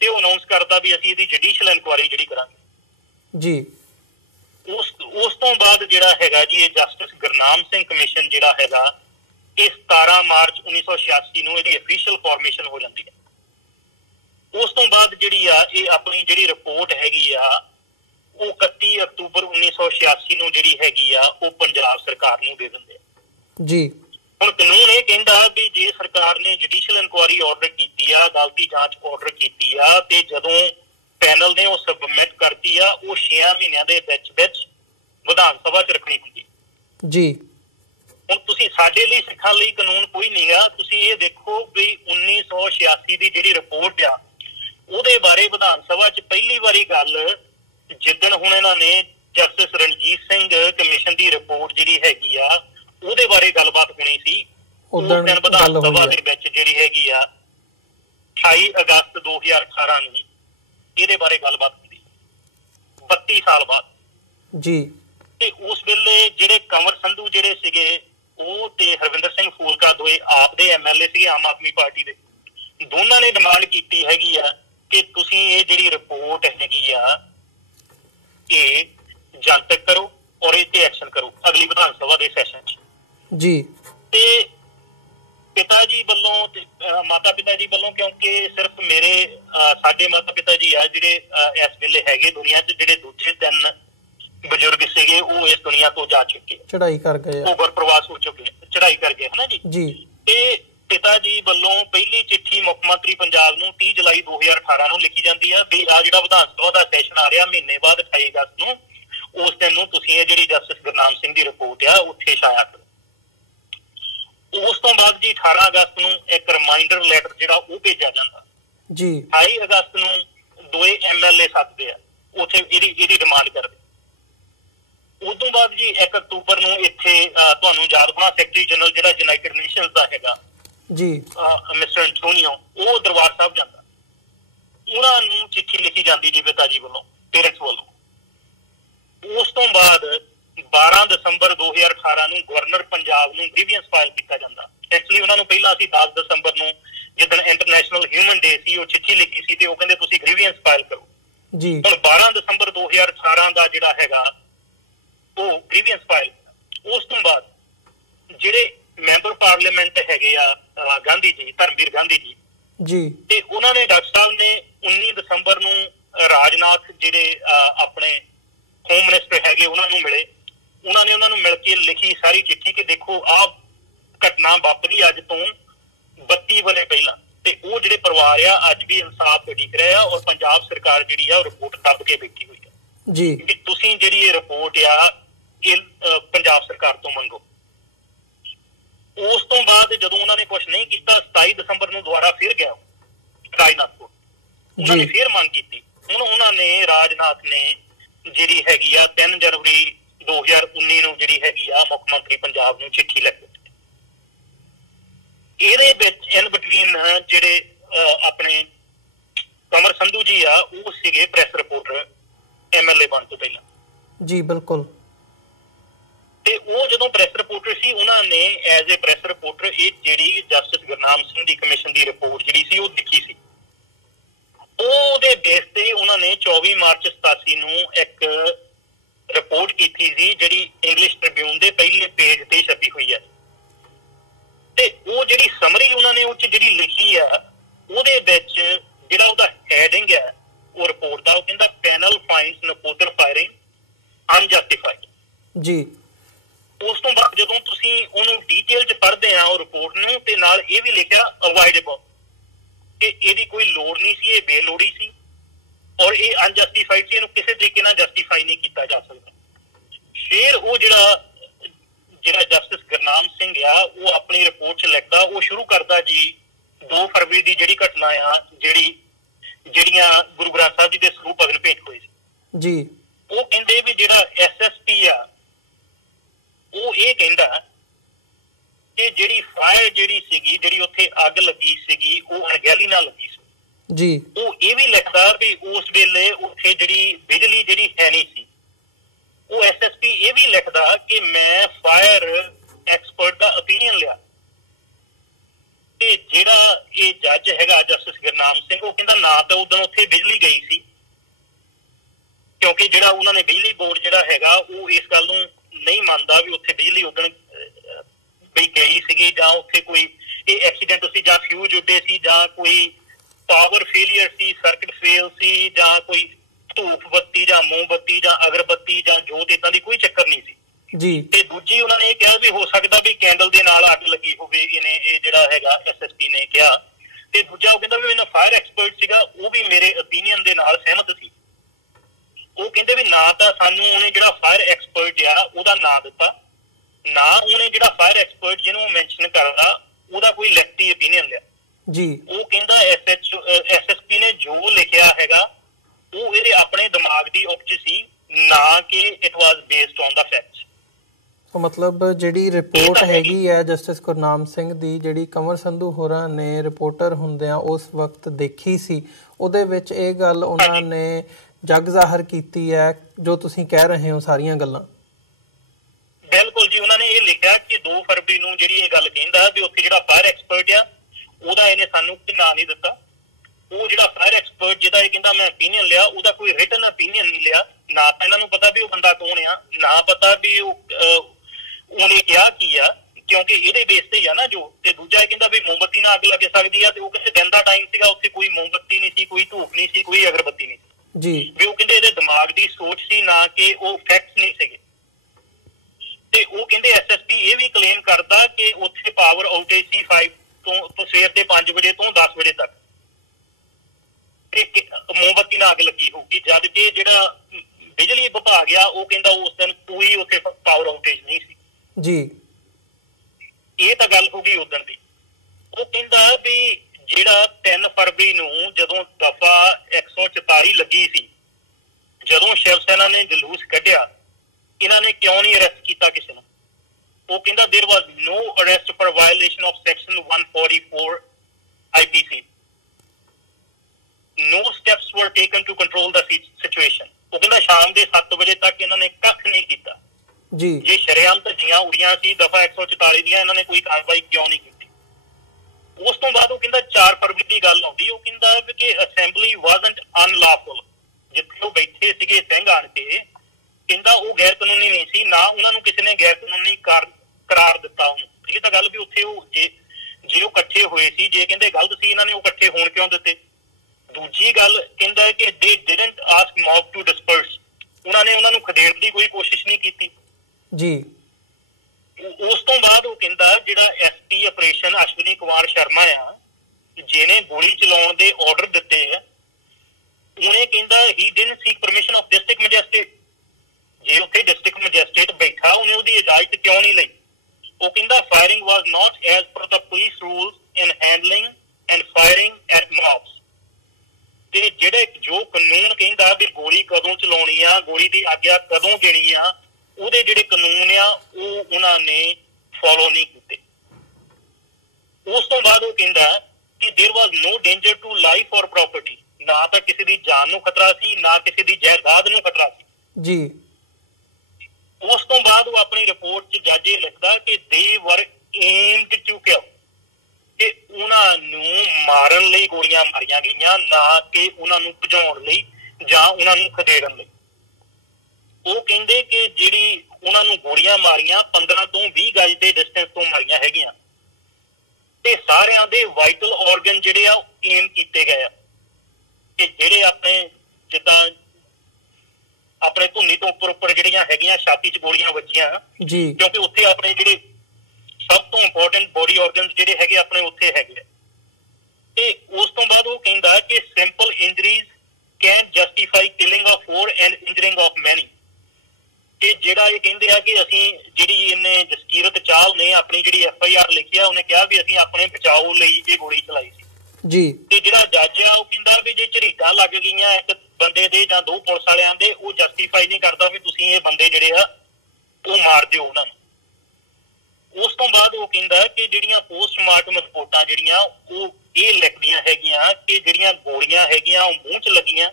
ਤੇ ਉਹ ਅਨਾਉਂਸ ਕਰਦਾ ਵੀ ਅਸੀਂ ਇਹਦੀ ਜੁਡੀਸ਼ੀਅਲ ਇਨਕੁਆਇਰੀ ਜਿਹੜੀ ਕਰਾਂਗੇ ਜੀ। ਉਸ ਤੋਂ ਬਾਅਦ ਜਿਹੜਾ ਹੈਗਾ ਜੀ ਇਹ ਜਸਟਿਸ ਗੁਰਨਾਮ ਸਿੰਘ ਕਮਿਸ਼ਨ ਜਿਹੜਾ ਹੈਗਾ, ਇਹ 17 ਮਾਰਚ 1986 ਨੂੰ ਇਹਦੀ ਅਫੀਸ਼ੀਅਲ ਫਾਰਮੇਸ਼ਨ ਹੋ ਜਾਂਦੀ ਹੈ। ਉਸ ਤੋਂ ਬਾਅਦ ਜਿਹੜੀ ਆ ਇਹ ਆਪਣੀ ਜਿਹੜੀ ਰਿਪੋਰਟ ਹੈਗੀ ਆ ਉਹ 31 ਅਕਤੂਬਰ 1986 ਨੂੰ ਜਿਹੜੀ ਹੈਗੀ ਆ ਉਹ ਪੰਜਾਬ ਸਰਕਾਰ ਨੂੰ ਦੇ ਦਿੰਦੇ ਆ ਜੀ। ਹੁਣ ਕਾਨੂੰਨ ਇਹ ਕਹਿੰਦਾ ਵੀ ਜੇ ਸਰਕਾਰ ਨੇ ਜੁਡੀਸ਼ੀਅਲ ਇਨਕੁਆਇਰੀ ਆਰਡਰ ਕੀਤੀ ਆ, ਅਦਾਲਤੀ ਜਾਂਚ ਆਰਡਰ ਕੀਤੀ ਆ, ਤੇ ਜਦੋਂ ਪੈਨਲ ਨੇ ਉਹ ਸਬਮਿਟ ਕਰਤੀ ਆ, ਉਹ 6 ਮਹੀਨਿਆਂ ਦੇ ਵਿੱਚ ਵਿਧਾਨ ਸਭਾ 'ਚ ਰੱਖਣੀ ਹੁੰਦੀ ਜੀ। ਹੁਣ ਤੁਸੀਂ ਸਾਡੇ ਲਈ ਸਿੱਖਾਂ ਲਈ ਕਾਨੂੰਨ ਕੋਈ ਨਹੀਂ ਗਾ। ਤੁਸੀਂ ਇਹ ਦੇਖੋ ਵੀ 1986 ਦੀ ਜਿਹੜੀ ਰਿਪੋਰਟ ਆ ਉਹਦੇ ਬਾਰੇ ਵਿਧਾਨ ਸਭਾ 'ਚ ਪਹਿਲੀ ਵਾਰੀ ਗੱਲ ਜਿੱਦਣ ਹੁਣ ਇਹਨਾਂ ਨੇ ਜਸਟਿਸ ਰਣਜੀਤ ਸਿੰਘ ਕਮਿਸ਼ਨ ਦੀ ਰਿਪੋਰਟ ਜਿਹੜੀ ਹੈਗੀ ਆ ਉਹਦੇ ਬਾਰੇ ਗੱਲਬਾਤ ਹੋਣੀ ਸੀ, ਉਸ ਦਿਨ ਵਿਧਾਨ ਸਭਾ ਦੇ ਵਿੱਚ ਜਿਹੜੀ ਹੈਗੀ ਆ 28 ਅਗਸਤ 2018 ਨੂੰ ਇਹਦੇ ਬਾਰੇ ਗੱਲਬਾਤ ਹੁੰਦੀ 32 ਸਾਲ ਬਾਅਦ ਜੀ। ਤੇ ਉਸ ਵੇਲੇ ਜਿਹੜੇ ਕੰਵਰ ਸੰਧੂ ਜਿਹੜੇ ਸੀਗੇ ਉਹ ਤੇ ਹਰਵਿੰਦਰ ਸਿੰਘ ਫੂਲਕਾ ਦੋਏ ਆਪ ਦੇ MLA ਸੀਗੇ ਆਮ ਆਦਮੀ ਪਾਰਟੀ ਦੇ, ਦੋਨਾਂ ਨੇ ਡਿਮਾਂਡ ਕੀਤੀ ਹੈਗੀ ਆ ਕਿ ਤੁਸੀਂ ਇਹ ਜਿਹੜੀ ਰਿਪੋਰਟ ਹੈਗੀ ਆ ਇਹ ਜਨਤਕ ਕਰੋ ਔਰ ਇਹ ਤੇ ਐਕਸ਼ਨ ਕਰੋ ਅਗਲੀ ਵਿਧਾਨ ਸਭਾ ਦੇ ਸੈਸ਼ਨ 'ਚ ਜੀ। ਤੇ ਪਿਤਾ ਜੀ ਵੱਲੋਂ ਤੇ ਮਾਤਾ ਪਿਤਾ ਜੀ ਵੱਲੋਂ, ਕਿਉਂਕਿ ਸਿਰਫ ਸਾਡੇ ਮਾਤਾ ਪਿਤਾ ਜੀ ਆ ਜਿਹੜੇ ਇਸ ਵੇਲੇ ਹੈਗੇ ਦੁਨੀਆ 'ਚ, ਜਿਹੜੇ ਦੂਜੇ 3 ਬਜ਼ੁਰਗ ਸੀਗੇ ਉਹ ਇਸ ਦੁਨੀਆ ਤੋਂ ਜਾ ਚੁੱਕੇ, ਚੜਾਈ ਕਰ ਗਏ, ਉਹ ਗੁਰਪ੍ਰਵਾਸ ਹੋ ਚੁੱਕੇ, ਚੜਾਈ ਕਰ ਗਏ ਹਨਾ ਜੀ। ਤੇ ਪਿਤਾ ਜੀ ਵੱਲੋਂ ਪਹਿਲੀ ਚਿੱਠੀ ਮੁੱਖ ਮੰਤਰੀ ਪੰਜਾਬ ਨੂੰ 30 ਜੁਲਾਈ 2018 ਨੂੰ ਲਿਖੀ ਜਾਂਦੀ ਆ ਵੀ ਆ ਜਿਹੜਾ ਵਿਧਾਨ ਸਭਾ ਦਾ ਸੈਸ਼ਨ ਆ ਰਿਹਾ ਮਹੀਨੇ ਬਾਅਦ 28 ਅਗਸਤ ਨੂੰ, ਉਸ ਦਿਨ ਨੂੰ ਤੁਸੀਂ ਇਹ ਜਿਹੜੀ ਜਸਟਿਸ ਗੁਰਨਾਮ ਸਿੰਘ ਦੀ ਰਿਪੋਰਟ ਆ ਉੱਥੇ ਛਾਇਆ ਕਰੋ। ਉਸ ਤੋਂ ਬਾਅਦ ਜੀ 18 ਅਗਸਤ ਨੂੰ ਇੱਕ ਰਿਮਾਈਂਡਰ ਲੈਟਰ ਜਿਹੜਾ ਉਹ ਭੇਜਿਆ ਜਾਂਦਾ ਜੀ। 28 ਅਗਸਤ ਨੂੰ ਦੋਏ MLA ਸੱਦਦੇ ਆ ਉੱਥੇ ਇਹਦੀ ਡਿਮਾਂਡ ਕਰਦੇ। ਉਦੋਂ ਬਾਅਦ ਜੀ 1 ਅਕਤੂਬਰ ਨੂੰ ਇੱਥੇ ਤੁਹਾਨੂੰ ਯਾਦ ਹੋਣਾ ਸੈਕਟਰੀ ਜਨਰਲ ਜਿਹੜਾ ਯੂਨਾਈਟਿਡ ਨੇਸ਼ਨਸ ਦਾ ਹੈਗਾ ਜੀ ਮਿਸਟਰ ਐਂਟੋਨੀਓ, ਉਹ ਦਰਬਾਰ ਸਾਹਿਬ ਜਾਂਦਾ, ਉਹਨਾਂ ਨੂੰ ਚਿੱਠੀ ਲਿਖੀ ਜਾਂਦੀ ਜੀ ਪਿਤਾ ਜੀ ਵੱਲੋਂ, ਪੇਰੈਂਟਸ ਵੱਲੋਂ। ਉਸ ਤੋਂ ਬਾਅਦ 12 ਦਸੰਬਰ 2018 ਨੂੰ ਗਵਰਨਰ ਪੰਜਾਬ ਨੂੰ ਗ੍ਰੀਵੈਂਸ ਫਾਈਲ ਕੀਤਾ ਜਾਂਦਾ। ਇਸ ਲਈ ਉਹਨਾਂ ਨੂੰ ਪਹਿਲਾਂ ਅਸੀਂ 10 ਦਸੰਬਰ ਨੂੰ ਜਿੱਦਣ ਇੰਟਰਨੈਸ਼ਨਲ ਹਿਊਮਨ ਡੇ ਸੀ ਉਹ ਚਿੱਠੀ ਲਿਖੀ ਸੀ ਤੇ ਉਹ ਕਹਿੰਦੇ ਤੁਸੀਂ ਗ੍ਰੀਵੈਂਸ ਫਾਈਲ ਕਰੋ ਜੀ। ਹੁਣ 12 ਦਸੰਬਰ 2018 ਦਾ ਜਿਹੜਾ ਹੈਗਾ ਉਹ ਗ੍ਰੀਵੈਂਸ ਫਾਈਲ। ਉਸ ਤੋਂ ਬਾਅਦ ਜਿਹੜੇ ਮੈਂਬਰ ਪਾਰਲੀਮੈਂਟ ਹੈਗੇ ਆ ਗਾਂਧੀ ਜੀ, ਧਰਮਵੀਰ ਗਾਂਧੀ ਜੀ, ਤੇ ਉਹਨਾਂ ਨੇ ਡਾਕਟਰ ਸਾਹਿਬ ਨੇ 19 ਦਸੰਬਰ ਨੂੰ ਰਾਜਨਾਥ ਜਿਹੜੇ ਆਪਣੇ ਹੋਮ ਮਿਨਿਸਟਰ ਹੈਗੇ ਉਹਨਾਂ ਨੂੰ ਮਿਲੇ। ਉਹਨਾਂ ਨੇ ਉਹਨਾਂ ਨੂੰ ਮਿਲ ਕੇ ਲਿਖੀ ਸਾਰੀ ਚਿੱਠੀ ਕਿ ਦੇਖੋ ਆਹ ਘਟਨਾ ਵਾਪਰੀ ਅੱਜ ਤੋਂ 32 ਵਰੇ ਪਹਿਲਾਂ, ਤੇ ਉਹ ਜਿਹੜੇ ਪਰਿਵਾਰ ਆ ਅੱਜ ਵੀ ਇਨਸਾਫ ਉਡੀਕ ਰਿਹਾ ਔਰ ਪੰਜਾਬ ਸਰਕਾਰ ਜਿਹੜੀ ਆ ਉਹ ਰਿਪੋਰਟ ਦੱਬ ਕੇ ਬੈਠੀ ਹੋਈ ਆ ਜੀ ਕਿ ਤੁਸੀਂ ਜਿਹੜੀ ਇਹ ਰਿਪੋਰਟ ਆ ਇਹ ਪੰਜਾਬ ਸਰਕਾਰ ਤੋਂ ਮੰਗੋ। ਉਸ ਤੋਂ ਬਾਅਦ ਜਦੋਂ ਉਹਨਾਂ ਨੇ ਕੁਛ ਨਹੀਂ ਕੀਤਾ 27 ਦਸੰਬਰ ਨੂੰ ਦੁਬਾਰਾ ਫਿਰ ਗਿਆ ਰਾਜਨਾਥ ਕੋਲ, ਉਹਨਾਂ ਨੇ ਫਿਰ ਮੰਗ ਕੀਤੀ। ਹੁਣ ਉਹਨਾਂ ਨੇ ਰਾਜਨਾਥ ਨੇ ਜਿਹੜੀ ਹੈਗੀ ਆ 3 ਜਨਵਰੀ 2019 ਨੂੰ ਜਿਹੜੀ ਹੈਗੀ ਆ ਮੁੱਖ ਮੰਤਰੀ ਪੰਜਾਬ ਨੂੰ ਚਿੱਠੀ ਲਿਖੀ। ਇਹਦੇ ਵਿੱਚ ਇਨ ਬਿਟਵੀਨ ਜਿਹੜੇ ਆਪਣੇ ਕਮਰ ਸੰਧੂ ਜੀ ਆ ਉਹ ਸੀਗੇ ਪ੍ਰੈਸ ਰਿਪੋਰਟਰ MLA ਬਣ ਤੋਂ ਪਹਿਲਾਂ ਜੀ। ਬਿਲਕੁਲ। ਤੇ ਉਹ ਜਦੋਂ ਪ੍ਰੈਸ ਰਿਪੋਰਟਰ ਸੀ ਉਹਨਾਂ ਨੇ ਐਜ਼ ਏ ਪ੍ਰੈਸ ਰਿਪੋਰਟਰ ਇਹ ਜਿਹੜੀ ਜਸਟਿਸ ਗੁਰਨਾਮ ਸਿੰਘ ਦੀ ਕਮਿਸ਼ਨ ਦੀ ਰਿਪੋਰਟ ਜਿਹੜੀ ਸੀ ਉਹ ਲਿਖੀ ਸੀ। ਉਹਦੇ ਬੇਸ ਤੇ ਉਹਨਾਂ ਨੇ 24 ਮਾਰਚ 87 ਨੂੰ ਇੱਕ ਰਿਪੋਰਟ ਕੀਤੀ ਸੀ ਜਿਹੜੀ ਇੰਗਲਿਸ਼ ਟ੍ਰਿਬਿਊਨ ਦੇ ਪਹਿਲੇ ਪੇਜ ਤੇ ਛਪੀ ਹੋਈ ਹੈ। ਤੇ ਉਹ ਜਿਹੜੀ ਸਮਰੀ ਉਹਨਾਂ ਨੇ ਉਹ 'ਚ ਜਿਹੜੀ ਲਿਖੀ ਆ ਉਹਦੇ ਵਿੱਚ ਜਿਹੜਾ ਉਹਦਾ ਹੈਡਿੰਗ ਹੈ ਉਹ ਰਿਪੋਰਟ ਦਾ ਉਹ ਕਹਿੰਦਾ ਪੈਨਲ ਫਾਈਂਡਸ ਨਕੋਦਰ ਫਾਇਰਿੰਗ ਅਨਜਸਟੀਫਾਈਡ ਜੀ। ਉਸ ਤੋਂ ਬਾਅਦ ਜਦੋਂ ਤੁਸੀਂ ਉਹਨੂੰ ਡੀਟੇਲ 'ਚ ਪੜ੍ਹਦੇ ਆ ਉਹ ਰਿਪੋਰਟ ਨੂੰ ਤੇ ਨਾਲ ਇਹ ਵੀ ਲਿਖਿਆ ਅਵਾਇਡੇਬਲ ਕਿ ਇਹਦੀ ਕੋਈ ਲੋੜ ਨਹੀਂ ਸੀ, ਇਹ ਬੇਲੋੜੀ ਸੀ ਔਰ ਇਹ ਅਨਜਸਟੀਫਾਈਡ ਸੀ, ਇਹਨੂੰ ਕਿਸੇ ਤਰੀਕੇ ਨਾਲ ਜਸਟੀਫਾਈ ਨਹੀਂ ਕੀਤਾ ਜਾ ਸਕਦਾ। ਫਿਰ ਉਹ ਜਿਹੜਾ ਜਸਟਿਸ ਗੁਰਨਾਮ ਸਿੰਘ ਆ ਉਹ ਆਪਣੀ ਰਿਪੋਰਟ 'ਚ ਲਿਖਦਾ, ਉਹ ਸ਼ੁਰੂ ਕਰਦਾ ਜੀ 2 ਫਰਵਰੀ ਦੀ ਜਿਹੜੀ ਘਟਨਾ ਆ ਜਿਹੜੀਆਂ ਗੁਰੂ ਗ੍ਰੰਥ ਸਾਹਿਬ ਜੀ ਦੇ ਸਰੂਪ ਅਗਨ ਭੇਟ ਹੋਏ ਸੀ ਜੀ। ਉਹ ਕਹਿੰਦੇ ਵੀ ਜਿਹੜਾ SSP ਆ ਉਹ ਇਹ ਕਹਿੰਦਾ ਕਿ ਜਿਹੜੀ ਫਾਇਰ ਜਿਹੜੀ ਸੀਗੀ ਜਿਹੜੀ ਉੱਥੇ ਅੱਗ ਲੱਗੀ ਸੀਗੀ ਉਹ ਅਣਗਹਿਲੀ ਨਾਲ ਲੱਗੀ ਸੀ ਜੀ। ਉਹ ਇਹ ਵੀ ਲਿਖਦਾ ਵੀ ਉਸ ਵੇਲੇ ਉੱਥੇ ਜਿਹੜੀ ਬਿਜਲੀ ਜਿਹੜੀ ਹੈ ਨਹੀਂ ਸੀ। ਉਹ SSP ਇਹ ਵੀ ਲਿਖਦਾ ਕਿ ਮੈਂ ਫਾਇਰ ਐਕਸਪਰਟ ਦਾ ਓਪੀਨੀਅਨ ਲਿਆ ਤੇ ਜਿਹੜਾ ਇਹ ਜੱਜ ਹੈਗਾ ਜਸਟਿਸ ਗੁਰਨਾਮ ਸਿੰਘ ਉਹ ਕਹਿੰਦਾ ਨਾ ਤਾਂ ਉਦੋਂ ਉੱਥੇ ਬਿਜਲੀ ਗਈ ਸੀ ਕਿਉਂਕਿ ਜਿਹੜਾ ਉਹਨਾਂ ਨੇ ਬਿਜਲੀ ਬੋਰਡ ਜਿਹੜਾ ਹੈਗਾ ਉਹ ਇਸ ਗੱਲ ਨੂੰ ਨਹੀਂ ਮੰਨਦਾ ਵੀ ਉੱਥੇ ਬਿਜਲੀ ਉਦੋਂ ਵੀ ਗਈ ਸੀਗੀ ਜਾਂ ਉੱਥੇ ਕੋਈ ਇਹ ਐਕਸੀਡੈਂਟ ਸੀ ਜਾਂ ਫਿਊਜ਼ ਉੱਡੇ ਸੀ ਜਾਂ ਕੋਈ ਪਾਵਰ ਫੇਲੀਅਰ ਸੀ, ਸਰਕਟ ਫੇਲ ਸੀ ਜਾਂ ਕੋਈ ਧੂਪ ਬੱਤੀ ਜਾਂ ਮੋਮਬੱਤੀ ਜਾਂ ਅਗਰਬੱਤੀ ਜਾਂ ਜੋਤ ਏਦਾਂ ਦੀ ਕੋਈ ਚੱਕਰ ਨਹੀਂ ਸੀ ਜੀ। ਤੇ ਦੂਜੀ ਉਹਨਾਂ ਨੇ ਇਹ ਕਿਹਾ ਵੀ ਹੋ ਸਕਦਾ ਵੀ ਕੈਂਡਲ ਦੇ ਨਾਲ ਅੱਗ ਲੱਗੀ ਹੋਵੇ, ਇਹ ਜਿਹੜਾ ਹੈਗਾ SSP ਨੇ ਕਿਹਾ। ਤੇ ਦੂਜਾ ਉਹ ਕਹਿੰਦਾ ਵੀ ਇਹਨਾਂ ਫਾਇਰ ਐਕਸਪਰਟ ਸੀਗਾ ਉਹ ਵੀ ਮੇਰੇ ਓਪੀਨੀਅਨ ਦੇ ਨਾਲ ਸਹਿਮਤ ਸੀ। ਉਹ ਕਹਿੰਦੇ ਵੀ ਨਾ ਤਾਂ ਸਾਨੂੰ ਉਹਨੇ ਜਿਹੜਾ ਫਾਇਰ ਐਕਸਪਰਟ ਆ ਉਹਦਾ ਨਾਂ ਦਿੱਤਾ, ਨਾ ਉਹਨੇ ਜਿਹੜਾ ਫਾਇਰ ਐਕਸਪਰਟ ਜਿਹਨੂੰ ਮੈਂਸ਼ਨ ਕਰਦਾ ਉਹਦਾ ਕੋਈ ਲਿਖਤੀ ਓਪੀਨੀਅਨ ਲਿਆ ਜੀ। ਉਹ ਕਹਿੰਦਾ SSP ਨੇ ਜੋ ਲਿਖਿਆ ਹੈਗਾ ਉਹ ਇਹਦੇ ਆਪਣੇ ਦਿਮਾਗ ਦੀ ਉਪਜ ਸੀ, ਨਾ ਕਿ it was based on the facts. ਮਤਲਬ ਜਿਹੜੀ ਰਿਪੋਰਟ ਹੈਗੀ ਹੈ ਜਸਟਿਸ ਗੁਰਨਾਮ ਸਿੰਘ ਦੀ ਜਿਹੜੀ ਕਮਰ ਸੰਧੂ ਹੋਰਾਂ ਨੇ ਰਿਪੋਰਟਰ ਹੁੰਦਿਆਂ ਉਸ ਵਕਤ ਦੇਖੀ ਸੀ ਉਹਦੇ ਵਿੱਚ ਇਹ ਗੱਲ ਉਹਨਾਂ ਨੇ ਜਗ ਜ਼ਾਹਰ ਕੀਤੀ ਹੈ ਜੋ ਤੁਸੀਂ ਕਹਿ ਰਹੇ ਹੋ ਸਾਰੀਆਂ ਗੱਲਾਂ। ਬਿਲਕੁਲ ਜੀ। ਉਹਨਾਂ ਨੇ ਇਹ ਲਿਖਿਆ ਕਿ 2 ਫਰਵਰੀ ਨੂੰ ਜਿਹੜੀ ਇਹ ਗੱਲ ਕਹਿੰਦਾ ਵੀ ਉੱਥੇ ਜਿਹੜਾ ਫਾਇਰ ਐਕਸਪਰਟ ਆ ਉਹਦਾ ਇਹਨੇ ਸਾਨੂੰ ਨਾਂ ਨਹੀਂ ਦਿੱਤਾ। ਉਹ ਜਿਹੜਾ ਫਾਇਰ ਐਕਸਪਰਟ ਜਿਹਦਾ ਇਹ ਕਹਿੰਦਾ ਮੈਂ ਓਪੀਨੀਅਨ ਲਿਆ ਉਹਦਾ ਕੋਈ ਰਿਟਨ ਓਪੀਨੀਅਨ ਨਹੀਂ ਲਿਆ। ਨਾ ਤਾਂ ਇਹਨਾਂ ਨੂੰ ਪਤਾ ਵੀ ਉਹ ਬੰਦਾ ਕੌਣ ਆ, ਨਾ ਪਤਾ ਵੀ ਉਹਨੇ ਕਿਹਾ ਕੀ ਆ ਕਿਉਂਕਿ ਇਹਦੇ ਬੇਸ ਤੇ ਹੀ ਆ ਨਾ ਜੋ। ਤੇ ਦੂਜਾ ਇਹ ਕਹਿੰਦਾ ਵੀ ਮੋਮਬੱਤੀ ਨਾਲ ਅੱਗ ਲੱਗ ਸਕਦੀ ਆ ਤੇ ਉਹ ਕਹਿੰਦੇ ਦਿਨ ਦਾ ਟਾਈਮ ਸੀਗਾ ਉੱਥੇ ਕੋਈ ਮੋਮਬੱਤੀ ਨਹੀਂ ਸੀ, ਕੋਈ ਧੂਪ ਨਹੀਂ ਸੀ, ਕੋਈ ਅਗਰਬੱਤੀ ਨਹੀਂ ਸੀ ਜੀ। ਵੀ ਉਹ ਕਹਿੰਦੇ ਇਹਦੇ ਦਿਮਾਗ ਦੀ ਸੋਚ ਸੀ ਨਾ ਕਿ ਉਹ ਫੈਕਟਸ ਨਹੀਂ ਸੀਗੇ। ਤੇ ਉਹ ਕਹਿੰਦੇ SSP ਇਹ ਵੀ ਕਲੇਮ ਕਰਦਾ ਕਿ ਉੱਥੇ ਪਾਵਰ ਆਊਟੇਜ ਸੀ 5 ਤੋਂ ਸਵੇਰ ਦੇ 5 ਵਜੇ ਤੋਂ 10 ਵਜੇ ਤੱਕ ਮੋਮਬੱਤੀ ਨਾਲ ਅੱਗ ਲੱਗੀ ਹੋਊਗੀ, ਜਦ ਕਿ ਜਿਹੜਾ ਬਿਜਲੀ ਵਿਭਾਗ ਆ ਉਹ ਕਹਿੰਦਾ ਉਸ ਦਿਨ ਕੋਈ ਉੱਥੇ ਪਾਵਰ ਆਊਟੇਜ ਨਹੀਂ ਸੀ ਜੀ। ਇਹ ਤਾਂ ਗੱਲ ਹੋ ਗਈ ਉਦਣ ਦੀ। ਉਹ ਕਹਿੰਦਾ ਵੀ ਜਿਹੜਾ 3 ਫਰਵਰੀ ਨੂੰ ਜਦੋਂ ਦਫਾ 144 ਲੱਗੀ ਸੀ, ਜਦੋਂ ਸ਼ਿਵ ਸੈਨਾ ਨੇ ਜਲੂਸ ਕੱਢਿਆ ਇਹਨਾਂ ਨੇ ਕਿਉਂ ਨਹੀਂ ਅਰੈਸਟ ਕੀਤਾ ਕਿਸੇ ਨੂੰ? ਉਹ ਕਹਿੰਦਾ there was no arrest for violation of section 144 IPC. No steps were taken to control the situation. ਉਹ ਕਹਿੰਦਾ ਸ਼ਾਮ ਦੇ 7 ਵਜੇ ਤੱਕ ਇਹਨਾਂ ਨੇ ਕੱਖ ਨਹੀਂ ਕੀਤਾ ਜੀ। ਜੇ ਸ਼ਰੇਆਮ ਧੱਜੀਆਂ ਉੜੀਆਂ ਸੀ ਦਫਾ 144 ਦੀਆਂ ਇਹਨਾਂ ਨੇ ਕੋਈ ਕਾਰਵਾਈ ਕਿਉਂ ਨਹੀਂ ਕੀਤੀ? ਉਸ ਤੋਂ ਬਾਅਦ ਉਹ ਕਹਿੰਦਾ 4 ਫਰਵਰੀ ਦੀ ਗੱਲ ਆਉਂਦੀ, ਉਹ ਕਹਿੰਦਾ ਕਿ ਅਸੈਂਬਲੀ ਵਾਜ਼ਨਟ ਅਨਲੌਫੁਲ, ਜਿੱਥੇ ਉਹ ਬੈਠੇ ਸੀਗੇ ਸਿੰਘ ਆਣ ਕੇ, ਕਹਿੰਦਾ ਉਹ ਗੈਰ ਕਾਨੂੰਨੀ ਨਹੀਂ ਸੀ, ਨਾ ਉਹਨਾਂ ਨੂੰ ਕਿਸੇ ਨੇ ਗੈਰ ਕਾਨੂੰਨੀ ਕਰਾਰ ਦਿੱਤਾ ਉਹਨੂੰ। ਇਹ ਤਾਂ ਗੱਲ ਵੀ ਉੱਥੇ ਉਹ ਜੇ ਉਹ ਇਕੱਠੇ ਹੋਏ ਸੀ, ਜੇ ਕਹਿੰਦੇ ਗਲਤ ਸੀ ਇਹਨਾਂ ਨੇ, ਉਹ ਇਕੱਠੇ ਹੋਣ ਕਿਉਂ ਦਿੱਤੇ। ਦੂਜੀ ਗੱਲ ਕਹਿੰਦਾ ਕਿ they didn't ask mob to disperse, ਉਹਨਾਂ ਨੇ ਉਹਨਾਂ ਨੂੰ ਖਦੇੜਨ ਦੀ ਕੋਈ ਕੋਸ਼ਿਸ਼ ਨਹੀਂ ਕੀਤੀ ਜੀ। ਉਸ ਤੋਂ ਬਾਅਦ ਉਹ ਕਹਿੰਦਾ ਜਿਹੜਾ ਐਸਪੀ ਆਪਰੇਸ਼ਨ ਅਸ਼ਵਨੀ ਕੁਮਾਰ ਸ਼ਰਮਾ ਆ, ਜਿਹਨੇ ਗੋਲੀ ਚਲਾਉਣ ਦੇ ਆਰਡਰ ਦਿੱਤੇ ਆ, ਉਹਨੇ ਕਹਿੰਦਾ ਹੀ didn't seek permission of district magistrate. ਜੇ ਉੱਥੇ ਡਿਸਟ੍ਰਿਕਟ ਮੈਜਿਸਟ੍ਰੇਟ ਬੈਠਾ, ਉਹਨੇ ਉਹਦੀ ਇਜਾਜ਼ਤ ਕਿਉਂ ਨਹੀਂ ਲਈ। ਉਹ ਕਹਿੰਦਾ firing was not as per the police rules in handling and firing at mobs. ਤੇ ਜਿਹੜੇ ਜੋ ਕਾਨੂੰਨ ਕਹਿੰਦਾ ਵੀ ਗੋਲੀ ਕਦੋਂ ਚਲਾਉਣੀ ਆ, ਗੋਲੀ ਦੀ ਆਗਿਆ ਕਦੋਂ ਦੇਣੀ ਆ, ਉਹਦੇ ਜਿਹੜੇ ਕਾਨੂੰਨ ਆ ਉਹ ਉਹਨਾਂ ਨੇ ਫੋਲੋ ਨਹੀਂ ਕੀਤੇ। ਉਸ ਤੋਂ ਬਾਅਦ ਉਹ ਕਹਿੰਦਾ ਕਿ ਦੇਰ ਵਾਜ਼ ਨੋ ਡੇਂਜਰ ਟੂ ਲਾਈਫ ਔਰ ਪ੍ਰਾਪਰਟੀ, ਨਾ ਤਾਂ ਕਿਸੇ ਦੀ ਜਾਨ ਨੂੰ ਖਤਰਾ ਸੀ, ਨਾ ਕਿਸੇ ਦੀ ਜਾਇਦਾਦ ਨੂੰ ਖਤਰਾ ਸੀ ਜੀ। ਉਸ ਤੋਂ ਬਾਅਦ ਉਹ ਆਪਣੀ ਰਿਪੋਰਟ 'ਚ ਜੱਜ ਇਹ ਲਿਖਦਾ ਕਿ ਦੇ ਵਰ ਏਮਡ ਟੂ ਕਿਲ, ਕਿ ਉਹਨਾਂ ਨੂੰ ਮਾਰਨ ਲਈ ਗੋਲੀਆਂ ਮਾਰੀਆਂ ਗਈਆਂ, ਨਾ ਕਿ ਉਹਨਾਂ ਨੂੰ ਭਜਾਉਣ ਲਈ ਜਾਂ ਉਹਨਾਂ ਨੂੰ ਖਦੇੜਨ ਲਈ। ਉਹ ਕਹਿੰਦੇ ਕਿ ਜਿਹੜੀ ਉਹਨਾਂ ਨੂੰ ਗੋਲੀਆਂ ਮਾਰੀਆਂ 15 ਤੋਂ 20 ਗਜ ਦੇ ਡਿਸਟੈਂਸ ਤੋਂ ਮਾਰੀਆਂ ਹੈਗੀਆਂ, ਤੇ ਸਾਰਿਆਂ ਦੇ ਵਾਈਟਲ ਆਰਗਨ ਜਿਹੜੇ ਆ ਏਮ ਕੀਤੇ ਗਏ ਆ, ਕਿ ਜਿਹੜੇ ਆਪਣੇ ਜਿੱਦਾਂ ਆਪਣੇ ਧੁੰਨੀ ਤੋਂ ਉੱਪਰ ਜਿਹੜੀਆਂ ਹੈਗੀਆਂ ਛਾਤੀ 'ਚ ਗੋਲੀਆਂ ਵੱਜੀਆਂ ਜੀ, ਕਿਉਂਕਿ ਉੱਥੇ ਆਪਣੇ ਜਿਹੜੇ ਸਭ ਤੋਂ ਇੰਪੋਰਟੈਂਟ ਬੋਡੀ ਆਰਗਨਸ ਜਿਹੜੇ ਹੈਗੇ ਆਪਣੇ ਉੱਥੇ ਹੈਗੇ ਆ। ਤੇ ਉਸ ਤੋਂ ਬਾਅਦ ਉਹ ਕਹਿੰਦਾ ਕਿ simple injuries can justify killing of 4 and injuring of many. ਤੇ ਜਿਹੜਾ ਇਹ ਕਹਿੰਦੇ ਆ ਕਿ ਅਸੀਂ ਜਿਹੜੀ ਇਹਨੇ ਜਸਕੀਰਤ ਚਾਹਲ ਨੇ ਆਪਣੀ ਜਿਹੜੀ FIR ਲਿਖੀ ਆ, ਉਹਨੇ ਕਿਹਾ ਵੀ ਅਸੀਂ ਆਪਣੇ ਬਚਾਓ ਲਈ ਇਹ ਗੋਲੀ ਚਲਾਈ ਸੀ ਜੀ। ਤੇ ਜਿਹੜਾ ਜੱਜ ਆ ਉਹ ਕਹਿੰਦਾ ਵੀ ਜੇ ਝਰੀਟਾਂ ਲੱਗ ਗਈਆਂ ਇੱਕ ਬੰਦੇ ਦੇ ਜਾਂ 2 ਪੁਲਿਸ ਵਾਲਿਆਂ ਦੇ, ਉਹ ਜਸਟੀਫਾਈ ਨਹੀਂ ਕਰਦਾ ਵੀ ਤੁਸੀਂ ਇਹ ਬੰਦੇ ਜਿਹੜੇ ਆ ਉਹ ਮਾਰ ਦਿਓ ਉਹਨਾਂ ਨੂੰ। ਉਸ ਤੋਂ ਬਾਅਦ ਉਹ ਕਹਿੰਦਾ ਕਿ ਜਿਹੜੀਆਂ ਪੋਸਟਮਾਰਟਮ ਰਿਪੋਰਟਾਂ ਜਿਹੜੀਆਂ ਉਹ ਇਹ ਲਿਖਦੀਆਂ ਹੈਗੀਆਂ ਕਿ ਜਿਹੜੀਆਂ ਗੋਲੀਆਂ ਹੈਗੀਆਂ ਉਹ ਮੂੰਹ 'ਚ ਲੱਗੀਆਂ,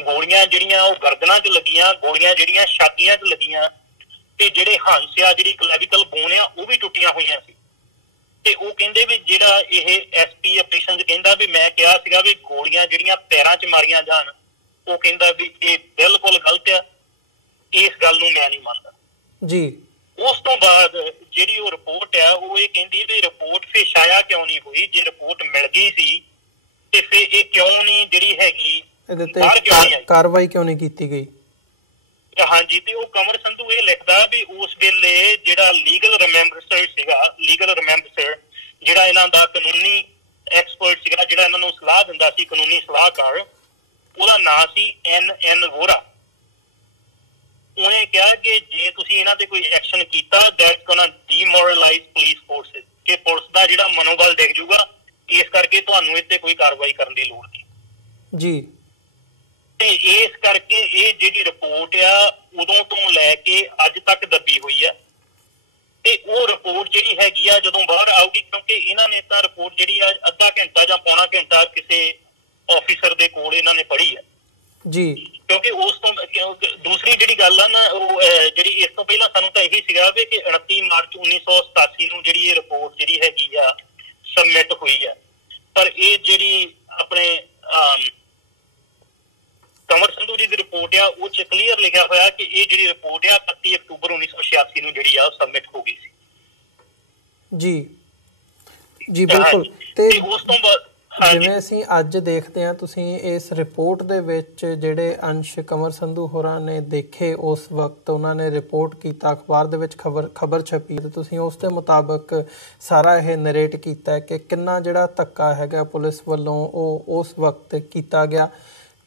ਗੋਲੀਆਂ ਜਿਹੜੀਆਂ ਉਹ ਗਰਦਨਾਂ 'ਚ ਲੱਗੀਆਂ, ਗੋਲੀਆਂ ਜਿਹੜੀਆਂ ਛਾਤੀਆਂ 'ਚ ਲੱਗੀਆਂ, ਤੇ ਜਿਹੜੇ ਹੰਸ ਆ ਜਿਹੜੀ ਕਲੈਵੀਕਲ ਬੋਨ ਆ ਉਹ ਵੀ ਟੁੱਟੀਆਂ ਹੋਈਆਂ ਸੀ। ਤੇ ਉਹ ਕਹਿੰਦੇ ਵੀ ਜਿਹੜਾ ਇਹ SP ਆਪਰੇਸ਼ਨ 'ਚ ਕਹਿੰਦਾ ਵੀ ਮੈਂ ਕਿਹਾ ਸੀਗਾ ਵੀ ਗੋਲੀਆਂ ਜਿਹੜੀਆਂ ਪੈਰਾਂ 'ਚ ਮਾਰੀਆਂ ਜਾਣ, ਉਹ ਕਹਿੰਦਾ ਵੀ ਇਹ ਬਿਲਕੁਲ ਗਲਤ ਆ, ਇਸ ਗੱਲ ਨੂੰ ਮੈਂ ਨਹੀਂ ਮੰਨਦਾ ਜੀ। ਉਸ ਤੋਂ ਬਾਅਦ ਜਿਹੜੀ ਉਹ ਰਿਪੋਰਟ ਆ ਉਹ ਇਹ ਕਹਿੰਦੀ ਵੀ ਰਿਪੋਰਟ ਫਿਰ ਛਾਇਆ ਕਿਉਂ ਨਹੀਂ ਹੋਈ। ਜੇ ਰਿਪੋਰਟ ਮਿਲ ਗਈ ਸੀ ਤੇ ਫਿਰ ਇਹ ਕਿਉਂ ਨਹੀਂ ਜਿਹੜੀ ਹੈਗੀ ਇਹਦੇ ਤੇ ਕਾਰਵਾਈ ਕਿਉਂ ਨਹੀਂ ਕੀਤੀ ਗਈ। ਹਾਂਜੀ, ਤੇ ਉਹ ਕੰਵਰ ਸੰਧੂ ਇਹ ਲਿਖਦਾ ਵੀ ਉਸ ਵੇਲੇ ਜਿਹੜਾ ਲੀਗਲ ਰਿਮੈਂਬਰਸਰ ਸੀਗਾ, ਲੀਗਲ ਰਿਮੈਂਬਰਸਰ ਜਿਹੜਾ ਇਹਨਾਂ ਦਾ ਕਾਨੂੰਨੀ ਐਕਸਪਰਟ ਸੀਗਾ, ਜਿਹੜਾ ਇਹਨਾਂ ਨੂੰ ਸਲਾਹ ਦਿੰਦਾ ਸੀ, ਕਾਨੂੰਨੀ ਸਲਾਹਕਾਰ, ਉਹਦਾ ਨਾਂ ਸੀ NN ਵੋਰਾ। ਉਹਨੇ ਕਿਹਾ ਕਿ ਜੇ ਤੁਸੀਂ ਇਹਨਾਂ ਤੇ ਕੋਈ ਐਕਸ਼ਨ ਕੀਤਾ ਦੈਟਸ ਗੋਨਾ ਡੀਮੋਰਲਾਈਜ਼ ਪੁਲਿਸ ਫੋਰਸਿਸ, ਕਿ ਪੁਲਿਸ ਦਾ ਜਿਹੜਾ ਮਨੋਬਲ ਡਿੱਗ ਜਾਊਗਾ, ਇਸ ਕਰਕੇ ਤੁਹਾਨੂੰ ਇੱਥੇ ਕੋਈ ਕਾਰਵਾਈ ਕਰਨ ਦੀ ਲੋੜ ਨਹੀਂ ਜੀ। ਤੇ ਇਸ ਕਰਕੇ ਇਹ ਜਿਹੜੀ ਰਿਪੋਰਟ ਆ ਉਦੋਂ ਤੋਂ ਲੈ ਕੇ ਅੱਜ ਤੱਕ ਦੱਬੀ ਹੋਈ ਆ। ਤੇ ਉਹ ਰਿਪੋਰਟ ਜਿਹੜੀ ਹੈਗੀ ਆ ਜਦੋਂ ਬਾਹਰ ਆਊਗੀ, ਕਿਉਂਕਿ ਇਹਨਾਂ ਨੇ ਤਾਂ ਰਿਪੋਰਟ ਜਿਹੜੀ ਆ ਅੱਧਾ ਘੰਟਾ ਜਾਂ ਪੌਣਾ ਘੰਟਾ ਕਿਸੇ ਆਫੀਸਰ ਦੇ ਕੋਲ ਇਹਨਾਂ ਨੇ ਪੜ੍ਹੀ ਆ ਜੀ। ਕਿਉਂਕਿ ਉਸ ਤੋਂ ਦੂਸਰੀ ਜਿਹੜੀ ਗੱਲ ਆ ਨਾ, ਉਹ ਜਿਹੜੀ ਇਸ ਤੋਂ ਪਹਿਲਾਂ ਸਾਨੂੰ ਤਾਂ ਇਹੀ ਸੀਗਾ ਵੀ ਕਿ 29 ਮਾਰਚ 1987 ਨੂੰ ਜਿਹੜੀ ਇਹ ਰਿਪੋਰਟ ਜਿਹੜੀ ਹੈਗੀ ਆ ਸਬਮਿਟ ਹੋਈ ਆ, ਪਰ ਇਹ ਜਿਹੜੀ ਆਪਣੇ ਕੰਵਰ ਸੰਧੂ ਜੀ ਦੀ ਰਿਪੋਰਟ ਆ ਉਹ 'ਚ ਕਲੀਅਰ ਲਿਖਿਆ ਹੋਇਆ ਕਿ ਇਹ ਜਿਹੜੀ ਰਿਪੋਰਟ ਆ 31 ਅਕਤੂਬਰ 1986 ਨੂੰ ਜਿਹੜੀ ਆ ਸਬਮਿਟ ਹੋ ਗਈ ਸੀ ਜੀ ਜੀ। ਬਿਲਕੁਲ। ਤੇ ਉਸ ਤੋਂ ਬਾਅਦ ਜਿਵੇਂ ਅਸੀਂ ਅੱਜ ਦੇਖਦੇ ਹਾਂ, ਤੁਸੀਂ ਇਸ ਰਿਪੋਰਟ ਦੇ ਵਿੱਚ ਜਿਹੜੇ ਅੰਸ਼ ਕੰਵਰ ਸੰਧੂ ਹੋਰਾਂ ਨੇ ਦੇਖੇ, ਉਸ ਵਕਤ ਉਹਨਾਂ ਨੇ ਰਿਪੋਰਟ ਕੀਤਾ, ਅਖਬਾਰ ਦੇ ਵਿੱਚ ਖਬਰ ਛਪੀ, ਤੇ ਤੁਸੀਂ ਉਸ ਦੇ ਮੁਤਾਬਕ ਸਾਰਾ ਇਹ ਨਰੇਟ ਕੀਤਾ ਕਿ ਕਿੰਨਾ ਜਿਹੜਾ ਧੱਕਾ ਹੈਗਾ ਪੁਲਿਸ ਵੱਲੋਂ ਉਹ ਉਸ ਵਕਤ ਕੀਤਾ ਗਿਆ।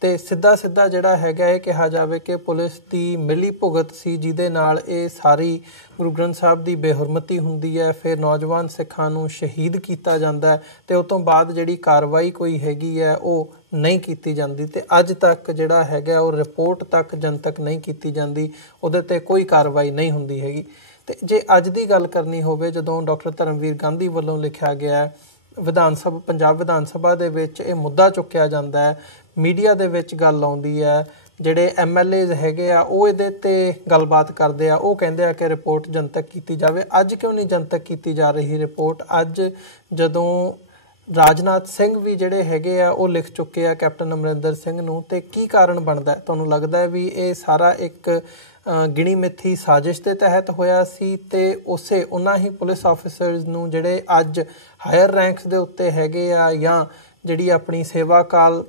ਤੇ ਸਿੱਧਾ ਜਿਹੜਾ ਹੈਗਾ ਇਹ ਕਿਹਾ ਜਾਵੇ ਕਿ ਪੁਲਿਸ ਦੀ ਮਿਲੀ ਭੁਗਤ ਸੀ, ਜਿਹਦੇ ਨਾਲ ਇਹ ਸਾਰੀ ਗੁਰੂ ਗ੍ਰੰਥ ਸਾਹਿਬ ਦੀ ਬੇਹੁਰਮਤੀ ਹੁੰਦੀ ਹੈ। ਫਿਰ ਨੌਜਵਾਨ ਸਿੱਖਾਂ ਨੂੰ ਸ਼ਹੀਦ ਕੀਤਾ ਜਾਂਦਾ ਹੈ ਤੇ ਉਸ ਤੋਂ ਬਾਅਦ ਜਿਹੜੀ ਕਾਰਵਾਈ ਕੋਈ ਹੈਗੀ ਹੈ ਉਹ ਨਹੀਂ ਕੀਤੀ ਜਾਂਦੀ, ਤੇ ਅੱਜ ਤੱਕ ਜਿਹੜਾ ਹੈਗਾ ਉਹ ਰਿਪੋਰਟ ਤੱਕ ਜਨਤਕ ਨਹੀਂ ਕੀਤੀ ਜਾਂਦੀ, ਉਹਦੇ ਤੇ ਕੋਈ ਕਾਰਵਾਈ ਨਹੀਂ ਹੁੰਦੀ ਹੈਗੀ। ਤੇ ਜੇ ਅੱਜ ਦੀ ਗੱਲ ਕਰਨੀ ਹੋਵੇ, ਜਦੋਂ ਡਾਕਟਰ ਧਰਮਵੀਰ ਗਾਂਧੀ ਵੱਲੋਂ ਲਿਖਿਆ ਗਿਆ ਪੰਜਾਬ ਵਿਧਾਨ ਸਭਾ ਦੇ ਵਿੱਚ ਇਹ ਮੁੱਦਾ ਚੁੱਕਿਆ ਜਾਂਦਾ ਹੈ, ਮੀਡੀਆ ਦੇ ਵਿੱਚ ਗੱਲ ਆਉਂਦੀ ਹੈ, ਜਿਹੜੇ MLAs ਹੈਗੇ ਆ ਉਹ ਇਹਦੇ ਤੇ ਗੱਲਬਾਤ ਕਰਦੇ ਆ, ਉਹ ਕਹਿੰਦੇ ਆ ਕਿ ਰਿਪੋਰਟ ਜਨਤਕ ਕੀਤੀ ਜਾਵੇ। ਅੱਜ ਕਿਉਂ ਨਹੀਂ ਜਨਤਕ ਕੀਤੀ ਜਾ ਰਹੀ ਰਿਪੋਰਟ? ਅੱਜ ਜਦੋਂ ਰਾਜਨਾਥ ਸਿੰਘ ਵੀ ਜਿਹੜੇ ਹੈਗੇ ਆ ਉਹ ਲਿਖ ਚੁੱਕੇ ਆ ਕੈਪਟਨ ਅਮਰਿੰਦਰ ਸਿੰਘ ਨੂੰ, ਤੇ ਕੀ ਕਾਰਨ ਬਣਦਾ ਤੁਹਾਨੂੰ ਲੱਗਦਾ ਹੈ ਵੀ ਇਹ ਸਾਰਾ ਇੱਕ ਗਿਣੀ ਮਿੱਥੀ ਸਾਜ਼ਿਸ਼ ਦੇ ਤਹਿਤ ਹੋਇਆ ਸੀ ਤੇ ਉਸੇ ਉਹਨਾਂ ਹੀ ਪੁਲਿਸ ਆਫੀਸਰਸ ਨੂੰ ਜਿਹੜੇ ਅੱਜ ਹਾਇਰ ਰੈਂਕਸ ਦੇ ਉੱਤੇ ਹੈਗੇ ਆ ਜਾਂ ਜਿਹੜੀ ਆਪਣੀ ਸੇਵਾ ਕਾਲ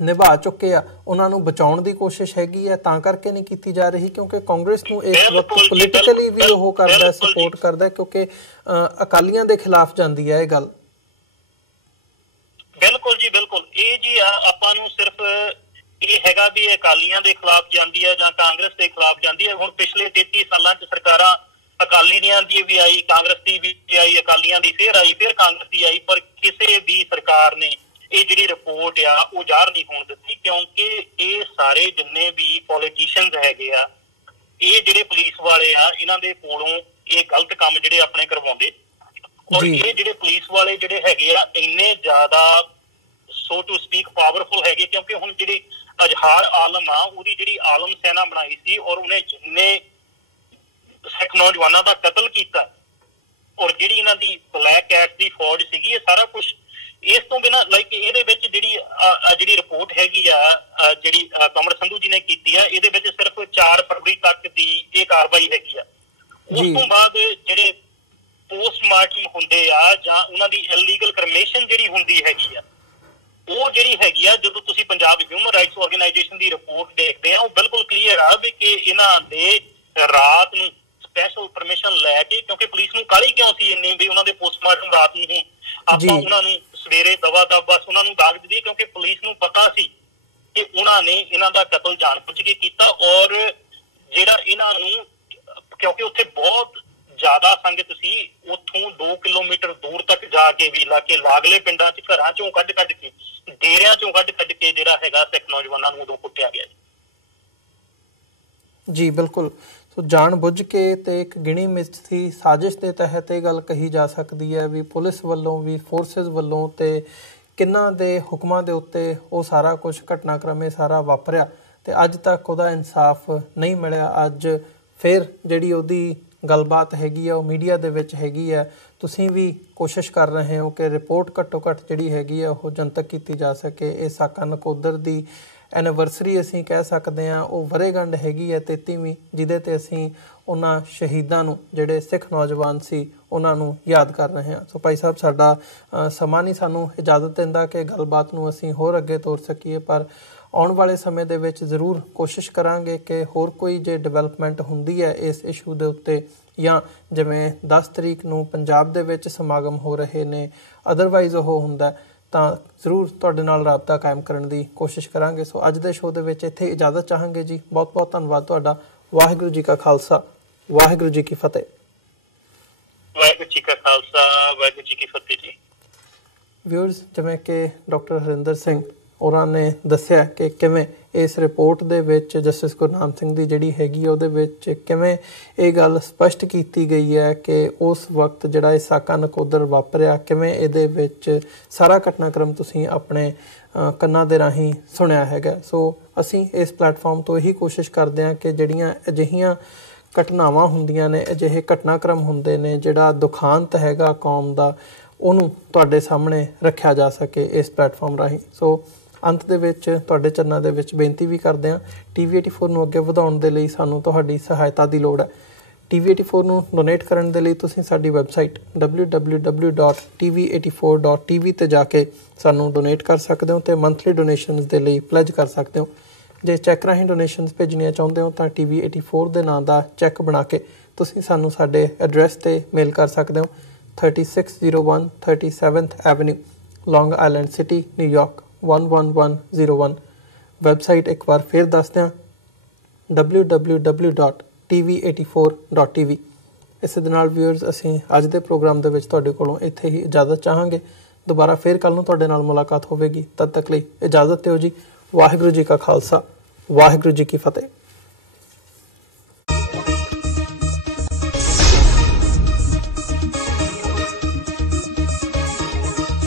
ਨਿਭਾ ਚੁੱਕੇ ਆ ਉਹਨਾਂ ਨੂੰ ਬਚਾਉਣ ਦੀ ਕੋਸ਼ਿਸ਼ ਹੈਗੀ ਹੈ ਤਾਂ ਕਰਕੇ ਨਹੀਂ ਕੀਤੀ ਜਾ ਰਹੀ? ਕਿਉਂਕਿ ਕਾਂਗਰਸ ਨੂੰ ਇਸ ਵਕਤ ਪੋਲੀਟੀਕਲੀ ਵੀ ਉਹ ਕਰਦਾ, ਸਪੋਰਟ ਕਰਦਾ, ਕਿਉਂਕਿ ਅਕਾਲੀਆਂ ਦੇ ਖਿਲਾਫ ਜਾਂਦੀ ਹੈ ਇਹ ਗੱਲ। ਬਿਲਕੁਲ ਜੀ ਬਿਲਕੁਲ। ਇਹ ਜੀ ਆਪਾਂ ਨੂੰ ਸਿਰਫ ਇਹ ਹੈਗਾ ਵੀ ਅਕਾਲੀਆਂ ਦੇ ਖਿਲਾਫ ਜਾਂਦੀ ਹੈ ਜਾਂ ਕਾਂਗਰਸ ਦੇ ਖਿਲਾਫ ਜਾਂਦੀ ਹੈ। ਹੁਣ ਪਿਛਲੇ 33 ਸਾਲਾਂ 'ਚ ਸਰਕਾਰਾਂ ਅਕਾਲੀ ਦੀ ਵੀ ਆਈ, ਕਾਂਗਰਸ ਦੀ ਵੀ ਆਈ, ਅਕਾਲੀਆਂ ਦੀ ਫਿਰ ਆਈ, ਫਿਰ ਕਾਂਗਰਸ ਦੀ ਆਈ, ਪਰ ਕਿਸੇ ਵੀ ਸਰਕਾਰ ਨੇ ਇਹ ਜਿਹੜੀ ਰਿਪੋਰਟ ਆ ਉਹ ਜ਼ਾਹਰ ਨਹੀਂ ਹੋਣ ਦਿੱਤੀ, ਕਿਉਂਕਿ ਇਹ ਸਾਰੇ ਜਿੰਨੇ ਵੀ ਪੋਲੀਟੀਸ਼ੀਅਨਸ ਹੈਗੇ ਆ, ਇਹ ਜਿਹੜੇ ਪੁਲਿਸ ਵਾਲੇ ਆ, ਇਹਨਾਂ ਦੇ ਕੋਲੋਂ ਇਹ ਗਲਤ ਕੰਮ ਜਿਹੜੇ ਆਪਣੇ ਕਰਵਾਉਂਦੇ। ਔਰ ਇਹ ਜਿਹੜੇ ਪੁਲਿਸ ਵਾਲੇ ਜਿਹੜੇ ਹੈਗੇ ਆ ਇੰਨੇ ਜ਼ਿਆਦਾ ਸੋ ਟੂ ਸਪੀਕ ਪਾਵਰਫੁਲ ਹੈਗੇ, ਕਿਉਂਕਿ ਹੁਣ ਜਿਹੜੀ ਅਜ਼ਹਾਰ ਆਲਮ ਆ ਉਹਦੀ ਜਿਹੜੀ ਆਲਮ ਸੈਨਾ ਬਣਾਈ ਸੀ ਔਰ ਉਹਨੇ ਜਿੰਨੇ ਸਿੱਖ ਨੌਜਵਾਨਾਂ ਦਾ ਕਤਲ ਕੀਤਾ, ਔਰ ਜਿਹੜੀ ਇਹਨਾਂ ਦੀ ਬਲੈਕ ਕੈਟ ਦੀ ਫੌਜ ਸੀਗੀ, ਇਹ ਸਾਰਾ ਕੁਛ ਇਸ ਤੋਂ ਬਿਨਾਂ ਲਾਈਕ ਇਹਦੇ ਵਿੱਚ ਜਿਹੜੀ ਰਿਪੋਰਟ ਹੈਗੀ ਆ ਜਿਹੜੀ ਕਮਰ ਸੰਧੂ ਜੀ ਨੇ ਕੀਤੀ ਆ, ਇਹਦੇ ਵਿੱਚ ਸਿਰਫ 4 ਫਰਵਰੀ ਤੱਕ ਦੀ ਇਹ ਕਾਰਵਾਈ ਹੈਗੀ ਆ। ਉਸ ਤੋਂ ਬਾਅਦ ਜਿਹੜੇ ਪੋਸਟਮਾਰਟਮ ਹੁੰਦੇ ਆ ਜਾਂ ਉਹਨਾਂ ਦੀ ਇਲੀਗਲ ਕਰਮੇਸ਼ਨ ਜਿਹੜੀ ਹੁੰਦੀ ਹੈਗੀ ਆ, ਉਹ ਜਿਹੜੀ ਹੈਗੀ ਆ, ਜਦੋਂ ਤੁਸੀਂ ਪੰਜਾਬ ਹਿਊਮਨ ਰਾਈਟਸ ਆਰਗੇਨਾਈਜੇਸ਼ਨ ਦੀ ਰਿਪੋਰਟ ਦੇਖਦੇ ਆ, ਉਹ ਬਿਲਕੁਲ ਕਲੀਅਰ ਆ ਵੀ ਕਿ ਇਹਨਾਂ ਦੇ ਰਾਤ ਨੂੰ ਸਪੈਸ਼ਲ ਪਰਮਿਸ਼ਨ ਲੈ ਕੇ, ਕਿਉਂਕਿ ਪੁਲਿਸ ਨੂੰ ਕਾਹਲੀ ਕਿਉਂ ਸੀ ਇੰਨੀ ਵੀ ਉਹਨਾਂ ਦੇ ਪੋਸਟਮਾਰਟਮ ਰਾਤ ਨੂੰ ਆਪਾਂ ਉਹਨਾਂ ਨੂੰ ਸਵੇਰੇ ਦਵਾ ਦਵ ਬਸ ਉਹਨਾਂ ਨੂੰ ਦਾਗ ਦਿੱਤੀ, ਕਿਉਂਕਿ ਪੁਲਿਸ ਨੂੰ ਪਤਾ ਸੀ ਕਿ ਉਹਨਾਂ ਨੇ ਇਹਨਾਂ ਦਾ ਕਤਲ ਜਾਣ ਬੁੱਝ ਕੇ ਕੀਤਾ। ਔਰ ਜਿਹੜਾ ਇਹਨਾਂ ਨੂੰ, ਕਿਉਂਕਿ ਉੱਥੇ ਬਹੁਤ ਜ਼ਿਆਦਾ ਸੰਗਤ ਸੀ, ਉੱਥੋਂ 2 ਕਿਲੋਮੀਟਰ ਦੂਰ ਤੱਕ ਜਾ ਕੇ ਵੀ ਲਾਗਲੇ ਪਿੰਡਾਂ 'ਚ ਘਰਾਂ 'ਚੋਂ ਕੱਢ ਕੇ, ਡੇਰਿਆਂ 'ਚੋਂ ਕੱਢ ਕੇ ਜਿਹੜਾ ਹੈਗਾ ਸਿੱਖ ਨੌਜਵਾਨਾਂ ਨੂੰ ਉਦੋਂ ਕੁੱਟਿਆ ਗਿਆ ਜੀ। ਬਿਲਕੁਲ। ਸੋ ਜਾਣ ਬੁੱਝ ਕੇ ਤੇ ਇੱਕ ਗਿਣੀ ਮਿੱਥੀ ਸਾਜ਼ਿਸ਼ ਦੇ ਤਹਿਤ ਇਹ ਗੱਲ ਕਹੀ ਜਾ ਸਕਦੀ ਹੈ ਵੀ ਪੁਲਿਸ ਵੱਲੋਂ ਵੀ, ਫੋਰਸਿਸ ਵੱਲੋਂ ਤੇ ਕਿੰਨਾਂ ਦੇ ਹੁਕਮਾਂ ਦੇ ਉੱਤੇ ਉਹ ਸਾਰਾ ਕੁਝ ਘਟਨਾਕ੍ਰਮ ਇਹ ਸਾਰਾ ਵਾਪਰਿਆ ਤੇ ਅੱਜ ਤੱਕ ਉਹਦਾ ਇਨਸਾਫ ਨਹੀਂ ਮਿਲਿਆ। ਅੱਜ ਫਿਰ ਜਿਹੜੀ ਉਹਦੀ ਗੱਲਬਾਤ ਹੈਗੀ ਆ ਉਹ ਮੀਡੀਆ ਦੇ ਵਿੱਚ ਹੈਗੀ ਆ, ਤੁਸੀਂ ਵੀ ਕੋਸ਼ਿਸ਼ ਕਰ ਰਹੇ ਹੋ ਕਿ ਰਿਪੋਰਟ ਘੱਟੋ ਘੱਟ ਜਿਹੜੀ ਹੈਗੀ ਆ ਉਹ ਜਨਤਕ ਕੀਤੀ ਜਾ ਸਕੇ। ਇਹ ਸਾਕਾ ਨਕੋਦਰ ਦੀ ਐਨੀਵਰਸਰੀ ਅਸੀਂ ਕਹਿ ਸਕਦੇ ਹਾਂ, ਉਹ ਵਰ੍ਹੇਗੰਢ ਹੈਗੀ ਹੈ 33ਵੀਂ, ਜਿਹਦੇ 'ਤੇ ਅਸੀਂ ਉਹਨਾਂ ਸ਼ਹੀਦਾਂ ਨੂੰ ਜਿਹੜੇ ਸਿੱਖ ਨੌਜਵਾਨ ਸੀ ਉਹਨਾਂ ਨੂੰ ਯਾਦ ਕਰ ਰਹੇ ਹਾਂ। ਸੋ ਭਾਈ ਸਾਹਿਬ, ਸਾਡਾ ਸਮਾਂ ਨਹੀਂ ਸਾਨੂੰ ਇਜਾਜ਼ਤ ਦਿੰਦਾ ਕਿ ਗੱਲਬਾਤ ਨੂੰ ਅਸੀਂ ਹੋਰ ਅੱਗੇ ਤੋਰ ਸਕੀਏ, ਪਰ ਆਉਣ ਵਾਲੇ ਸਮੇਂ ਦੇ ਵਿੱਚ ਜ਼ਰੂਰ ਕੋਸ਼ਿਸ਼ ਕਰਾਂਗੇ ਕਿ ਹੋਰ ਕੋਈ ਜੇ ਡਿਵੈਲਪਮੈਂਟ ਹੁੰਦੀ ਹੈ ਇਸ ਇਸ਼ੂ ਦੇ ਉੱਤੇ, ਜਾਂ ਜਿਵੇਂ 10 ਤਰੀਕ ਨੂੰ ਪੰਜਾਬ ਦੇ ਵਿੱਚ ਸਮਾਗਮ ਹੋ ਰਹੇ ਨੇ, ਅਦਰਵਾਈਜ਼ ਉਹ ਹੁੰਦਾ ਤਾਂ ਜ਼ਰੂਰ ਤੁਹਾਡੇ ਨਾਲ ਰਾਬਤਾ ਕਾਇਮ ਕਰਨ ਦੀ ਕੋਸ਼ਿਸ਼ ਕਰਾਂਗੇ। ਸੋ ਅੱਜ ਦੇ ਸ਼ੋਅ ਦੇ ਵਿੱਚ ਇੱਥੇ ਇਜਾਜ਼ਤ ਚਾਹਾਂਗੇ ਜੀ। ਬਹੁਤ ਬਹੁਤ ਧੰਨਵਾਦ ਤੁਹਾਡਾ। ਵਾਹਿਗੁਰੂ ਜੀ ਕਾ ਖਾਲਸਾ, ਵਾਹਿਗੁਰੂ ਜੀ ਕੀ ਫਤਿਹ। ਵਾਹਿਗੁਰੂ ਜੀ ਕਾ ਖਾਲਸਾ, ਵਾਹਿਗੁਰੂ ਜੀ ਕੀ ਫਤਿਹ ਜੀ। ਵਿਊਅਰਸ, ਜਿਵੇਂ ਕਿ ਡਾਕਟਰ ਹਰਿੰਦਰ ਸਿੰਘ ਉਹਨਾਂ ਨੇ ਦੱਸਿਆ ਕਿ ਕਿਵੇਂ ਇਸ ਰਿਪੋਰਟ ਦੇ ਵਿੱਚ ਜਸਟਿਸ ਗੁਰਨਾਮ ਸਿੰਘ ਦੀ ਜਿਹੜੀ ਹੈਗੀ ਉਹਦੇ ਵਿੱਚ ਕਿਵੇਂ ਇਹ ਗੱਲ ਸਪਸ਼ਟ ਕੀਤੀ ਗਈ ਹੈ ਕਿ ਉਸ ਵਕਤ ਜਿਹੜਾ ਇਹ ਸਾਕਾ ਨਕੋਦਰ ਵਾਪਰਿਆ, ਕਿਵੇਂ ਇਹਦੇ ਵਿੱਚ ਸਾਰਾ ਘਟਨਾਕ੍ਰਮ ਤੁਸੀਂ ਆਪਣੇ ਕੰਨਾਂ ਦੇ ਰਾਹੀਂ ਸੁਣਿਆ ਹੈਗਾ। ਸੋ ਅਸੀਂ ਇਸ ਪਲੇਟਫਾਰਮ ਤੋਂ ਇਹੀ ਕੋਸ਼ਿਸ਼ ਕਰਦੇ ਹਾਂ ਕਿ ਜਿਹੜੀਆਂ ਅਜਿਹੀਆਂ ਘਟਨਾਵਾਂ ਹੁੰਦੀਆਂ ਨੇ, ਅਜਿਹੇ ਘਟਨਾਕ੍ਰਮ ਹੁੰਦੇ ਨੇ, ਜਿਹੜਾ ਦੁਖਾਂਤ ਹੈਗਾ ਕੌਮ ਦਾ, ਉਹਨੂੰ ਤੁਹਾਡੇ ਸਾਹਮਣੇ ਰੱਖਿਆ ਜਾ ਸਕੇ ਇਸ ਪਲੇਟਫਾਰਮ ਰਾਹੀਂ। ਸੋ ਅੰਤ ਦੇ ਵਿੱਚ ਤੁਹਾਡੇ ਚਰਨਾਂ ਦੇ ਵਿੱਚ ਬੇਨਤੀ ਵੀ ਕਰਦੇ ਹਾਂ, TV84 ਨੂੰ ਅੱਗੇ ਵਧਾਉਣ ਦੇ ਲਈ ਸਾਨੂੰ ਤੁਹਾਡੀ ਸਹਾਇਤਾ ਦੀ ਲੋੜ ਹੈ। TV84 ਨੂੰ ਡੋਨੇਟ ਕਰਨ ਦੇ ਲਈ ਤੁਸੀਂ ਸਾਡੀ ਵੈਬਸਾਈਟ www.tv84.tv ਤੇ ਜਾ ਕੇ ਸਾਨੂੰ ਡੋਨੇਟ ਕਰ ਸਕਦੇ ਹੋ ਤੇ ਮੰਥਲੀ ਡੋਨੇਸ਼ਨਸ ਦੇ ਲਈ ਪਲੇਜ ਕਰ ਸਕਦੇ ਹੋ। ਜੇ ਚੈੱਕ ਰਾਹੀਂ ਡੋਨੇਸ਼ਨਸ ਭੇਜਣੀਆਂ ਚਾਹੁੰਦੇ ਹੋ ਤਾਂ TV84 ਦੇ ਨਾਂ ਦਾ ਚੈੱਕ ਬਣਾ ਕੇ ਤੁਸੀਂ ਸਾਨੂੰ ਸਾਡੇ ਐਡਰੈਸ ਤੇ ਮੇਲ ਕਰ ਸਕਦੇ ਹੋ। 3601 37th Avenue, ਲੌਂਗ ਆਈਲੈਂਡ ਸਿਟੀ, ਨਿਊਯਾਰਕ 11101। ਵੈਬਸਾਈਟ ਇੱਕ ਵਾਰ ਫਿਰ ਦੱਸ ਦਿਆਂ, www.tv84.tv। ਇਸੇ ਦੇ ਨਾਲ ਵਿਊਅਰਸ, ਅਸੀਂ ਅੱਜ ਦੇ ਪ੍ਰੋਗਰਾਮ ਦੇ ਵਿੱਚ ਤੁਹਾਡੇ ਕੋਲੋਂ ਇੱਥੇ ਹੀ ਇਜਾਜ਼ਤ ਚਾਹਾਂਗੇ। ਦੁਬਾਰਾ ਫਿਰ ਕੱਲ੍ਹ ਨੂੰ ਤੁਹਾਡੇ ਨਾਲ ਮੁਲਾਕਾਤ ਹੋਵੇਗੀ। ਤਦ ਤੱਕ ਲਈ ਇਜਾਜ਼ਤ ਦਿਓ ਜੀ। ਵਾਹਿਗੁਰੂ ਜੀ ਕਾ ਖਾਲਸਾ, ਵਾਹਿਗੁਰੂ ਜੀ ਕੀ ਫਤਿਹ।